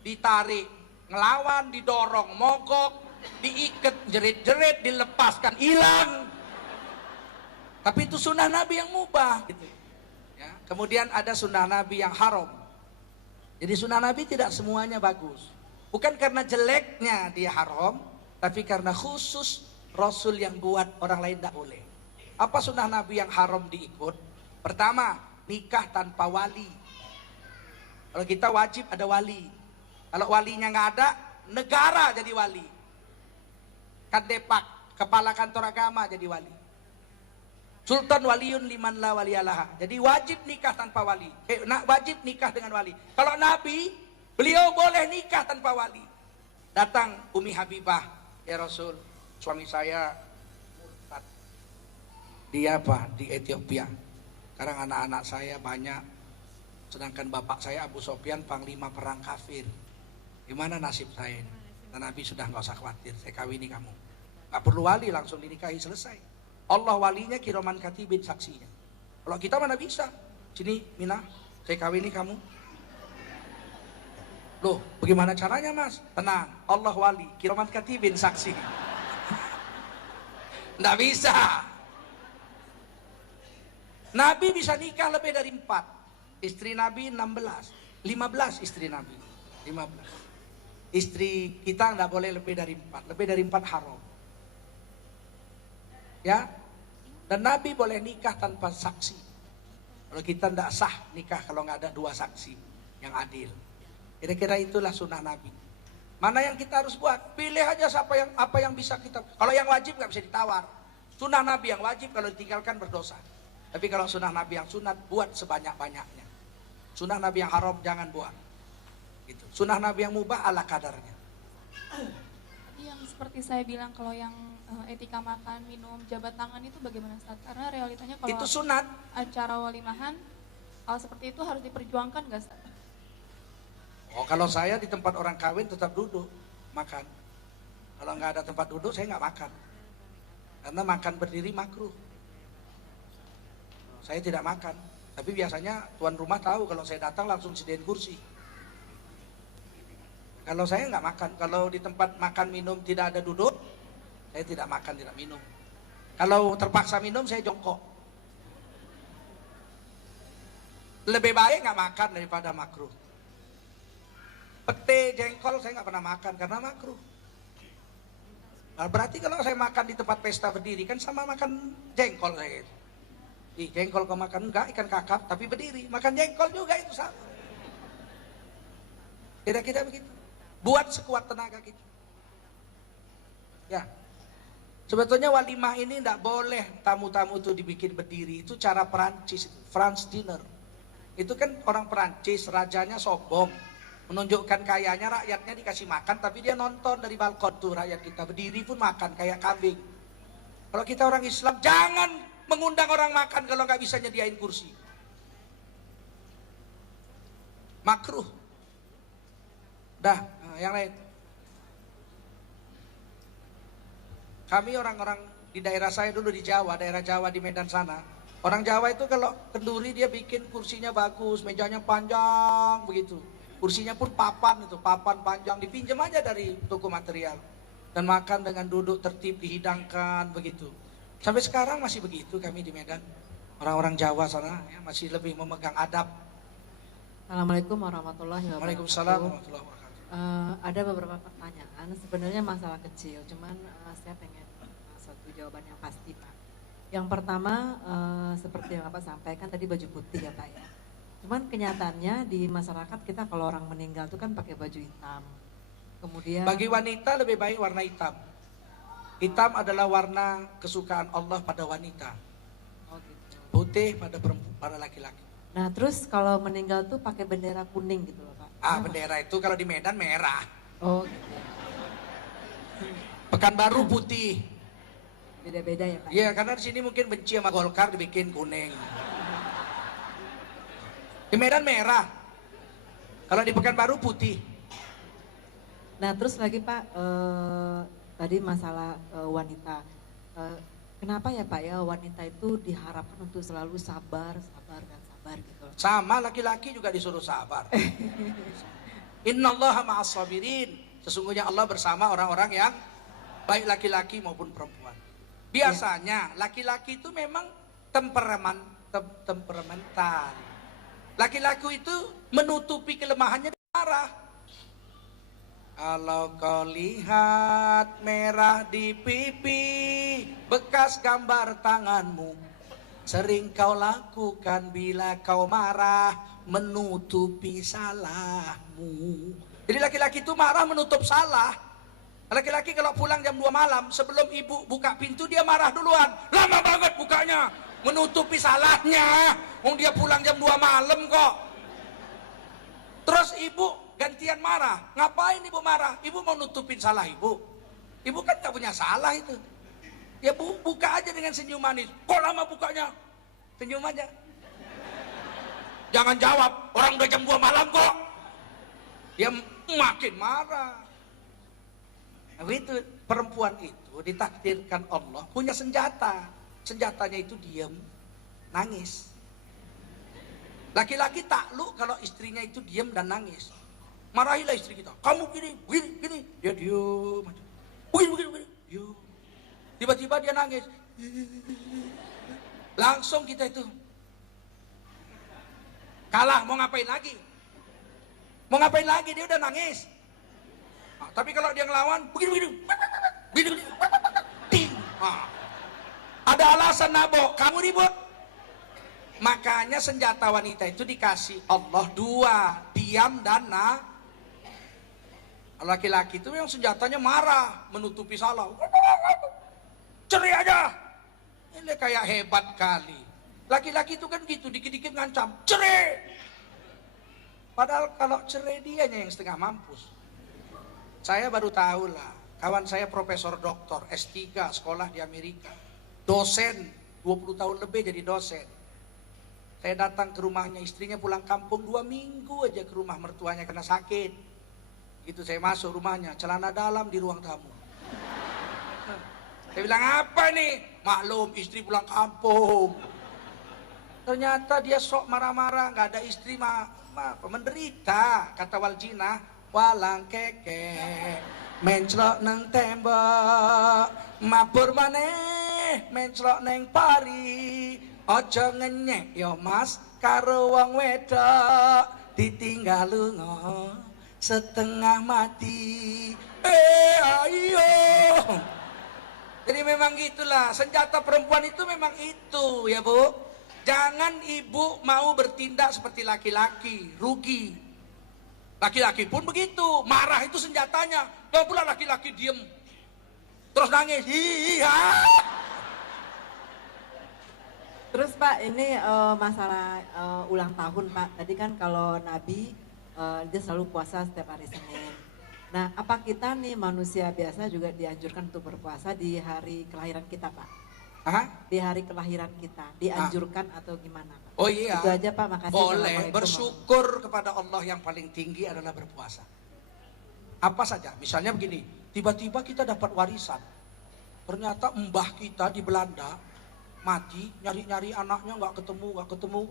ditarik, ngelawan, didorong, mogok, diikat, jerit-jerit, dilepaskan, hilang. Tapi itu sunnah Nabi yang mubah gitu. Ya. Kemudian ada sunnah Nabi yang haram. Jadi sunnah Nabi tidak semuanya bagus. Bukan karena jeleknya dia haram, tapi karena khusus Rasul yang buat, orang lain tidak boleh. Apa sunnah Nabi yang haram diikut? Pertama, nikah tanpa wali. Kalau kita wajib ada wali. Kalau walinya nggak ada, negara jadi wali. Kadepak, kepala kantor agama jadi wali. Sultan waliun liman la waliyalaha. Jadi wajib nikah tanpa wali. Wajib nikah dengan wali. Kalau Nabi, beliau boleh nikah tanpa wali. Datang Umi Habibah, ya Rasul, suami saya murtad. Dia apa? Di Ethiopia. Sekarang anak-anak saya banyak. Sedangkan bapak saya Abu Sofyan panglima perang kafir. Gimana nasib saya ini? Dan Nabi sudah nggak usah khawatir, saya kawini kamu. Gak perlu wali, langsung dinikahi selesai. Allah walinya, kiraman katibin saksinya. Kalau kita mana bisa? Sini Mina, saya kawini kamu. Loh, bagaimana caranya mas? Tenang, Allah wali, kiraman katibin saksi. Nggak bisa. Nabi bisa nikah lebih dari 4. Istri Nabi 16, 15 istri Nabi, 15. Istri kita nggak boleh lebih dari 4. Lebih dari 4 haram. Ya, dan Nabi boleh nikah tanpa saksi. Kalau kita tidak sah nikah kalau nggak ada 2 saksi yang adil. Kira-kira itulah sunnah Nabi. Mana yang kita harus buat? Pilih aja apa yang bisa kita. Kalau yang wajib nggak bisa ditawar. Sunnah Nabi yang wajib kalau ditinggalkan berdosa. Tapi kalau sunnah Nabi yang sunat, buat sebanyak-banyaknya. Sunnah Nabi yang haram jangan buat. Gitu. Sunnah Nabi yang mubah ala kadarnya. Yang seperti saya bilang, kalau yang etika makan, minum, jabat tangan itu bagaimana Ustaz? Karena realitanya kalau itu sunat. Acara walimahan, hal seperti itu harus diperjuangkan nggak Ustaz? Oh, kalau saya di tempat orang kawin tetap duduk makan. Kalau nggak ada tempat duduk saya nggak makan. Karena makan berdiri makruh. Saya tidak makan. Tapi biasanya tuan rumah tahu kalau saya datang langsung sediain kursi. Kalau saya nggak makan. Kalau di tempat makan minum tidak ada duduk, saya tidak makan, tidak minum. Kalau terpaksa minum saya jongkok. Lebih baik nggak makan daripada makruh. Pete, jengkol saya nggak pernah makan karena makruh. Nah, berarti kalau saya makan di tempat pesta berdiri kan sama makan jengkol saya. Ih, jengkol kau makan enggak, ikan kakap tapi berdiri. Makan jengkol juga itu sama. Kira-kira begitu. Buat sekuat tenaga kita. Ya. Sebetulnya walimah ini tidak boleh tamu-tamu itu dibikin berdiri. Itu cara Perancis, France dinner. Itu kan orang Perancis, rajanya sombong. Menunjukkan kayanya, rakyatnya dikasih makan, tapi dia nonton dari balkon tuh rakyat kita. Berdiri pun makan kayak kambing. Kalau kita orang Islam, jangan mengundang orang makan kalau nggak bisa nyediain kursi. Makruh. Dah, yang lain. Kami orang-orang di daerah saya dulu di Jawa, daerah Jawa di Medan sana. Orang Jawa itu kalau kenduri dia bikin kursinya bagus, mejanya panjang begitu. Kursinya pun papan itu, papan panjang, dipinjam aja dari toko material. Dan makan dengan duduk tertib, dihidangkan begitu. Sampai sekarang masih begitu kami di Medan. Orang-orang Jawa sana ya, masih lebih memegang adab. Assalamualaikum warahmatullahi wabarakatuh. Waalaikumsalam warahmatullahi wabarakatuh. Ada beberapa pertanyaan, sebenarnya masalah kecil, cuman saya pengen satu jawaban yang pasti Pak. Yang pertama, seperti yang Bapak sampaikan tadi baju putih ya Pak ya. Cuman kenyataannya di masyarakat kita kalau orang meninggal itu kan pakai baju hitam. Kemudian Bagi wanita lebih baik warna hitam. Hitam adalah warna kesukaan Allah pada wanita. oh gitu. Putih pada pada laki-laki. Nah terus kalau meninggal tuh pakai bendera kuning gitu loh Pak. Kenapa? Bendera itu kalau di Medan merah. Oh gitu. Pekanbaru putih. Beda-beda ya Pak. Iya, karena di sini mungkin benci sama Golkar dibikin kuning. Di Medan merah. Kalau di Pekanbaru putih. Nah terus lagi Pak, tadi masalah wanita. Kenapa ya Pak ya wanita itu diharapkan untuk selalu sabar, sabar dan sabar gitu. Sama laki-laki juga disuruh sabar. Innallaha ma'as sabirin. Sesungguhnya Allah bersama orang-orang yang baik laki-laki maupun perempuan. Biasanya laki-laki itu memang temperamental. Laki-laki itu menutupi kelemahannya dengan marah. Kalau kau lihat merah di pipi, bekas gambar tanganmu, sering kau lakukan bila kau marah, menutupi salahmu. Jadi laki-laki itu marah menutup salah. Laki-laki kalau pulang jam 2 malam, sebelum ibu buka pintu dia marah duluan. Lama banget bukanya, menutupi salahnya. Dia pulang jam 2 malam kok. Terus ibu gantian marah. Ngapain ibu marah? Ibu mau nutupin salah ibu. Ibu kan gak punya salah itu. Ya buka aja dengan senyum manis. Kok lama bukanya? Senyum aja. Jangan jawab, orang udah jam 2 malam kok. Dia makin marah. Nah, itu perempuan itu ditakdirkan Allah punya senjata. Senjatanya itu diam, nangis. Laki-laki takluk kalau istrinya itu diam dan nangis. Marahilah istri kita. Kamu gini, begini, gini. Dia diam. Begini. Diam. Tiba-tiba dia nangis. Langsung kita itu kalah. Mau ngapain lagi? Mau ngapain lagi? Dia udah nangis. Nah, tapi kalau dia ngelawan, begini. Nah, ada alasan nabok, kamu ribut. Makanya senjata wanita itu dikasih Allah 2, diam dan laki-laki itu yang senjatanya marah, menutupi salah. Cerai aja. Ini kayak hebat kali. Laki-laki itu kan gitu, dikit-dikit ngancam, cerai. Padahal kalau cerai dianya yang setengah mampus. Saya baru tahu lah, kawan saya profesor doktor S3 sekolah di Amerika. Dosen, 20 tahun lebih jadi dosen. Saya datang ke rumahnya, istrinya pulang kampung 2 minggu aja ke rumah mertuanya kena sakit. Gitu saya masuk rumahnya, celana dalam di ruang tamu. Saya bilang, apa nih? Maklum istri pulang kampung. Ternyata dia sok marah-marah, gak ada istri menderita, kata Waljina. Walang keke menclok nang tembok mabur maneh menclok neng pari, ojo ngenyek yo mas karo wong wedok, ditinggal lunga setengah mati. Ayo. Jadi memang gitulah, senjata perempuan itu memang itu ya Bu. Jangan ibu mau bertindak seperti laki-laki, rugi. Laki-laki pun begitu, marah itu senjatanya. Kalau pula laki-laki diem, terus nangis, iya. Terus Pak, ini masalah ulang tahun Pak. Tadi kan kalau Nabi dia selalu puasa setiap hari Senin. Nah, apa kita nih manusia biasa juga dianjurkan untuk berpuasa di hari kelahiran kita Pak? Hah? Di hari kelahiran kita, dianjurkan atau gimana Pak? Oh iya. Itu aja Pak, makasih. Boleh, bersyukur kepada Allah yang paling tinggi adalah berpuasa. Apa saja, misalnya begini, tiba-tiba kita dapat warisan. Ternyata mbah kita di Belanda mati, nyari-nyari anaknya nggak ketemu.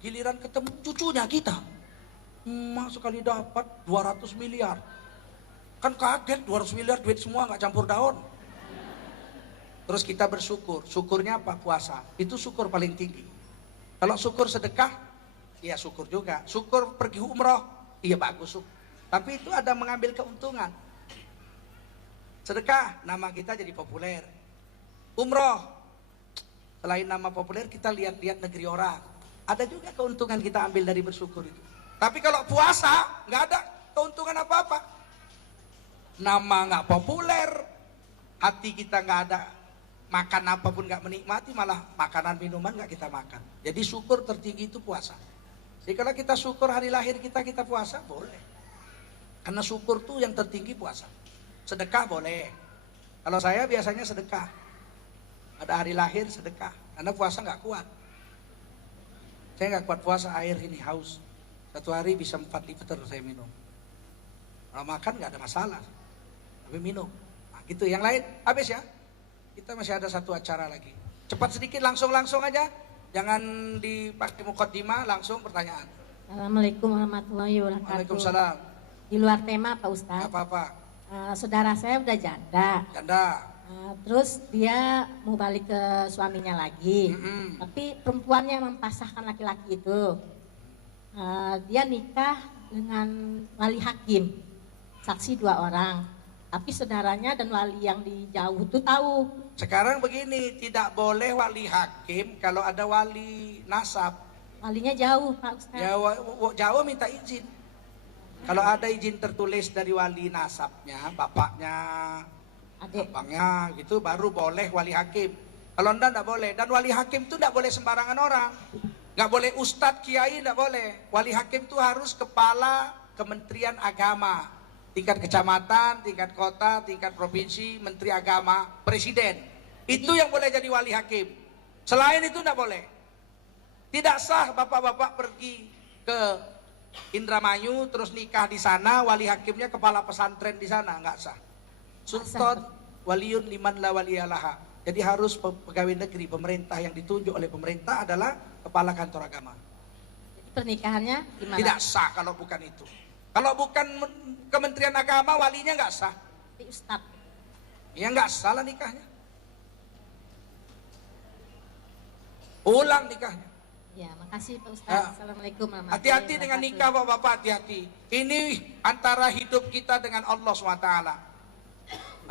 Giliran ketemu cucunya kita. Sekali dapat 200 miliar. Kan kaget, 200 miliar duit semua nggak campur daun. Terus kita bersyukur, syukurnya apa? Puasa. Itu syukur paling tinggi. Kalau syukur sedekah, ya syukur juga. Syukur pergi umroh, iya bagus. Tapi itu ada mengambil keuntungan. Sedekah, nama kita jadi populer. Umroh, selain nama populer kita lihat-lihat negeri orang. Ada juga keuntungan kita ambil dari bersyukur itu. Tapi kalau puasa, nggak ada keuntungan apa-apa. Nama nggak populer, hati kita nggak ada, makan apapun nggak menikmati, malah makanan minuman nggak kita makan. Jadi syukur tertinggi itu puasa. Jadi kalau kita syukur hari lahir kita puasa, boleh. Karena syukur tuh yang tertinggi puasa. Sedekah boleh. Kalau saya biasanya sedekah. Ada hari lahir sedekah. Karena puasa nggak kuat. Saya nggak kuat puasa, air ini haus. Satu hari bisa 4 liter saya minum. Kalau makan nggak ada masalah. Tapi minum. Nah, gitu. Yang lain habis ya. Kita masih ada satu acara lagi. Cepat sedikit, langsung aja. Jangan dipakai mukaddimah, langsung pertanyaan. Assalamualaikum warahmatullahi wabarakatuh. Waalaikumsalam. Di luar tema Pak Ustadz. Apa-apa? Saudara saya udah janda. Janda. Terus dia mau balik ke suaminya lagi. Tapi perempuannya mempasahkan laki-laki itu. Dia nikah dengan wali hakim. Saksi 2 orang. Tapi saudaranya dan wali yang di jauh itu tahu. Sekarang begini, tidak boleh wali hakim kalau ada wali nasab. Walinya jauh Pak Ustadz. Ya, jauh minta izin. Kalau ada izin tertulis dari wali nasabnya, bapaknya, abangnya gitu, baru boleh wali hakim. Kalau enggak boleh. Dan wali hakim itu enggak boleh sembarangan orang. Enggak boleh ustadz, kiai, enggak boleh. Wali hakim itu harus kepala Kementerian Agama. Tingkat kecamatan, tingkat kota, tingkat provinsi, menteri agama, presiden. Itu yang boleh jadi wali hakim. Selain itu enggak boleh. Tidak sah bapak-bapak pergi ke Indramayu terus nikah di sana, wali hakimnya kepala pesantren di sana, enggak sah. Sultan waliun liman la waliyalaha. Jadi harus pegawai negeri, pemerintah yang ditunjuk oleh pemerintah adalah kepala kantor agama. Jadi pernikahannya gimana? Tidak sah kalau bukan itu. Kalau bukan Kementerian Agama, walinya nggak sah. Tapi Ustadz. Ya nggak salah nikahnya. Ulang nikahnya. Ya, makasih Pak Ustadz. Assalamualaikum warahmatullahi wabarakatuh. Hati-hati dengan nikah bapak-bapak, hati-hati. Ini antara hidup kita dengan Allah SWT.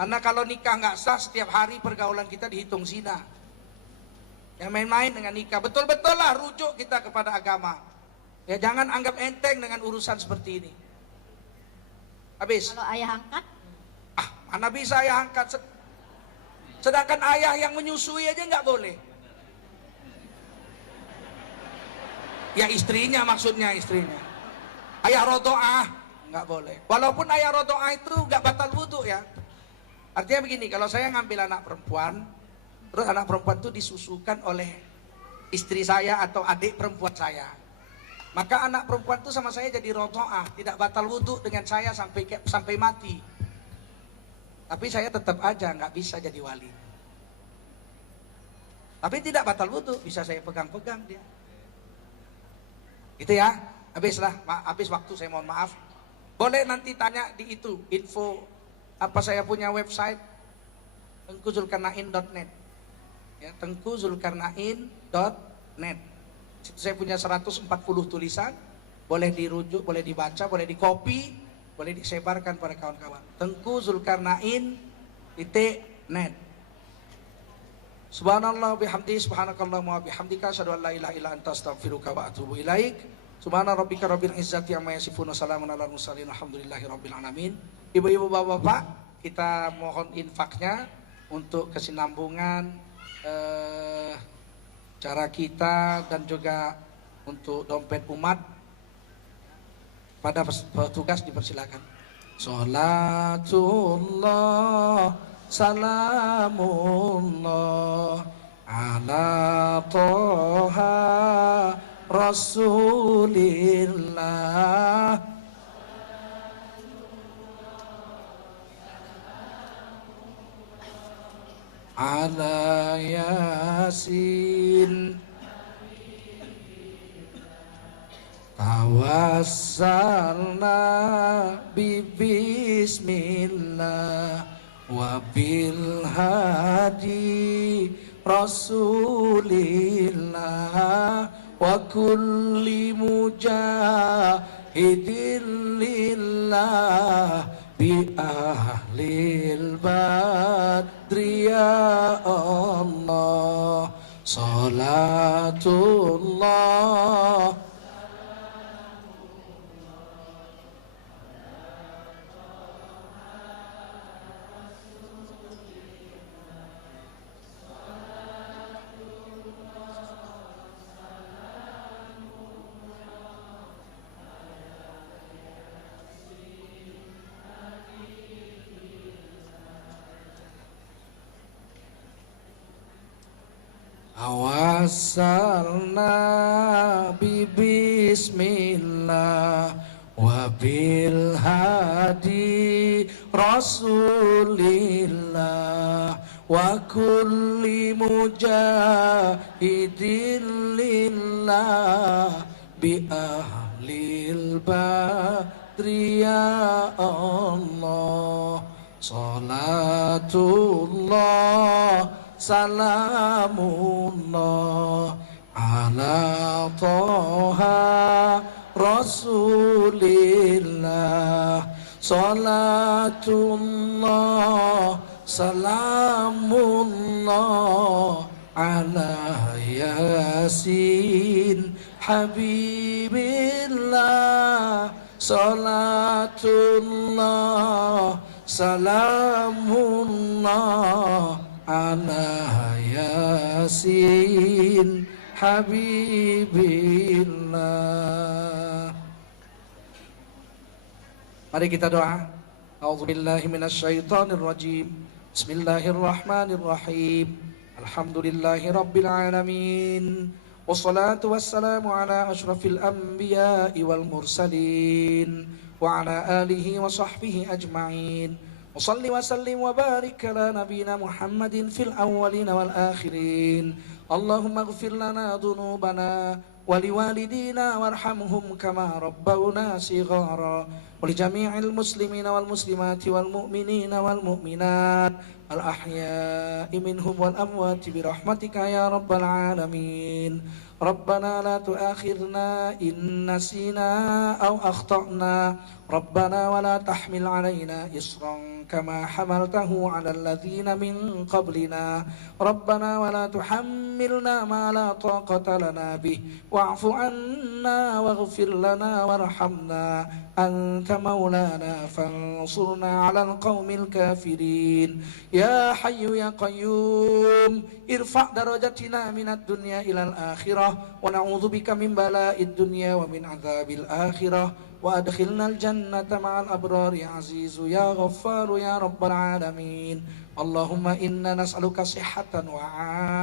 Karena kalau nikah nggak sah, setiap hari pergaulan kita dihitung zina. Yang main-main dengan nikah, betul-betul lah rujuk kita kepada agama. Ya jangan anggap enteng dengan urusan seperti ini. Habis. Kalau ayah angkat? Mana bisa ayah angkat? Sedangkan ayah yang menyusui aja nggak boleh. Ya istrinya, maksudnya istrinya. Ayah rodoah nggak boleh. Walaupun ayah rodoah itu nggak batal wudhu ya. Artinya begini, kalau saya ngambil anak perempuan, terus anak perempuan itu disusukan oleh istri saya atau adik perempuan saya, maka anak perempuan itu sama saya jadi rodoah, tidak batal wudhu dengan saya sampai mati. Tapi saya tetap aja nggak bisa jadi wali. Tapi tidak batal wudhu, bisa saya pegang-pegang dia. Gitu ya, habis waktu, saya mohon maaf. Boleh nanti tanya di itu, info apa saya punya website engkuzulkarnain.net. ya, tengkuzulkarnain.net. Saya punya 140 tulisan, boleh dirujuk, boleh dibaca, boleh dikopi, boleh disebarkan pada kawan-kawan. tengkuzulkarnain.net. Subhanallah bihamdi, subhanakallahumma bihamdika, asyhadu an la ilaha illa anta, astaghfiruka wa atubu ilaik. Subhana rabbika rabbil izzati amma yasifun, salamun alal mursalin, alhamdulillahi rabbil alamin. Ibu-ibu, bapak-bapak, kita mohon infaknya untuk kesinambungan cara kita dan juga untuk dompet umat. Pada petugas dipersilakan. Salatullah salamullah ala toha rasulillah ala yasin tawassalna bismillah wa bil hadi rasulillah wa kulli mujahidin lillah bi ahlil badri ya Allah. Salatullah awassalna bismillah wa bil hadi rasulillah wa kulli mujahidin lillah bi ahlil badri ya Allah. Salatullah salamullah ala toha rasulillah. Salatullah salamullah ala yasin habibillah. Salatullah salamullah ala yasin habibillah. Mari kita doa. A'udzubillahi minasyaitonir rajim. Bismillahirrahmanirrahim. Alhamdulillahi rabbil alamin. Wassalatu wassalamu ala asyrafil anbiya'i wal mursalin wa ala alihi wa sahbihi ajma'in. Wassalli wa sallim wa barik ala nabina Muhammadin fil awwalin wal akhirin. Allahumma ighfir lana dhunubana wa liwalidina warhamhum kama rabbawna shighara wa li jami'il muslimina wal muslimati wal mu'minina wal mu'minat al ahya'i minhum wal amwati bi rahmatika ya rabbal alamin. Rabbana la tu'akhirna in nasina aw akhtana. Rabbana wa la tahmil alaina isran kama hamaltahu ala alladhina min qablina. Rabbana wa la tuhammilna ma la taqata lana bih wa'fu anna waghfir lana warhamna anta maulana fansurna ala alqawmil kafirin. Ya hayyu ya qayyum irfa' darajatina minad dunya ilal akhirah wa na'udzubika min bala'id dunya wa min adzabil akhirah wa adkhilnal jannata ma'al abrar ya azizu ya ghaffaru ya rabbal alamin. Allahumma inna nas'aluka sihhatan wa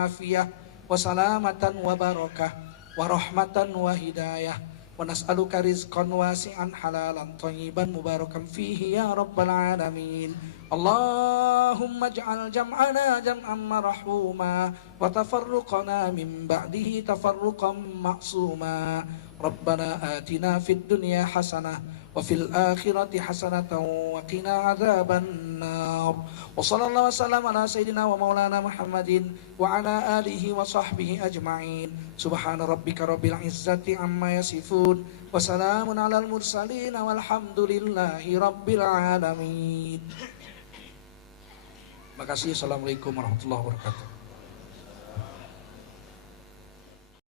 afiyah wa salamatan wa barakah wa rahmatan wa hidayah wa nas'aluka rizqan wasi'an halalan thayyiban mubarakan fihi ya rabbal alamin. Allahumma ij'al jam'ana jam'an marhuma wa tafarruqana min ba'dihi tafarruqan ma'suma. Rabbana atina fid dunya hasanah wa fil akhirati hasanatan wa qina adzabannar. Wa sallallahu wasallam ala sayyidina wa maulana Muhammadin wa ala alihi wa sahbihi ajma'in. Subhana rabbika rabbil izzati amma yasifun wa salamun alal mursalin walhamdulillahi rabbil alamin. Makasih. Assalamualaikum warahmatullahi wabarakatuh.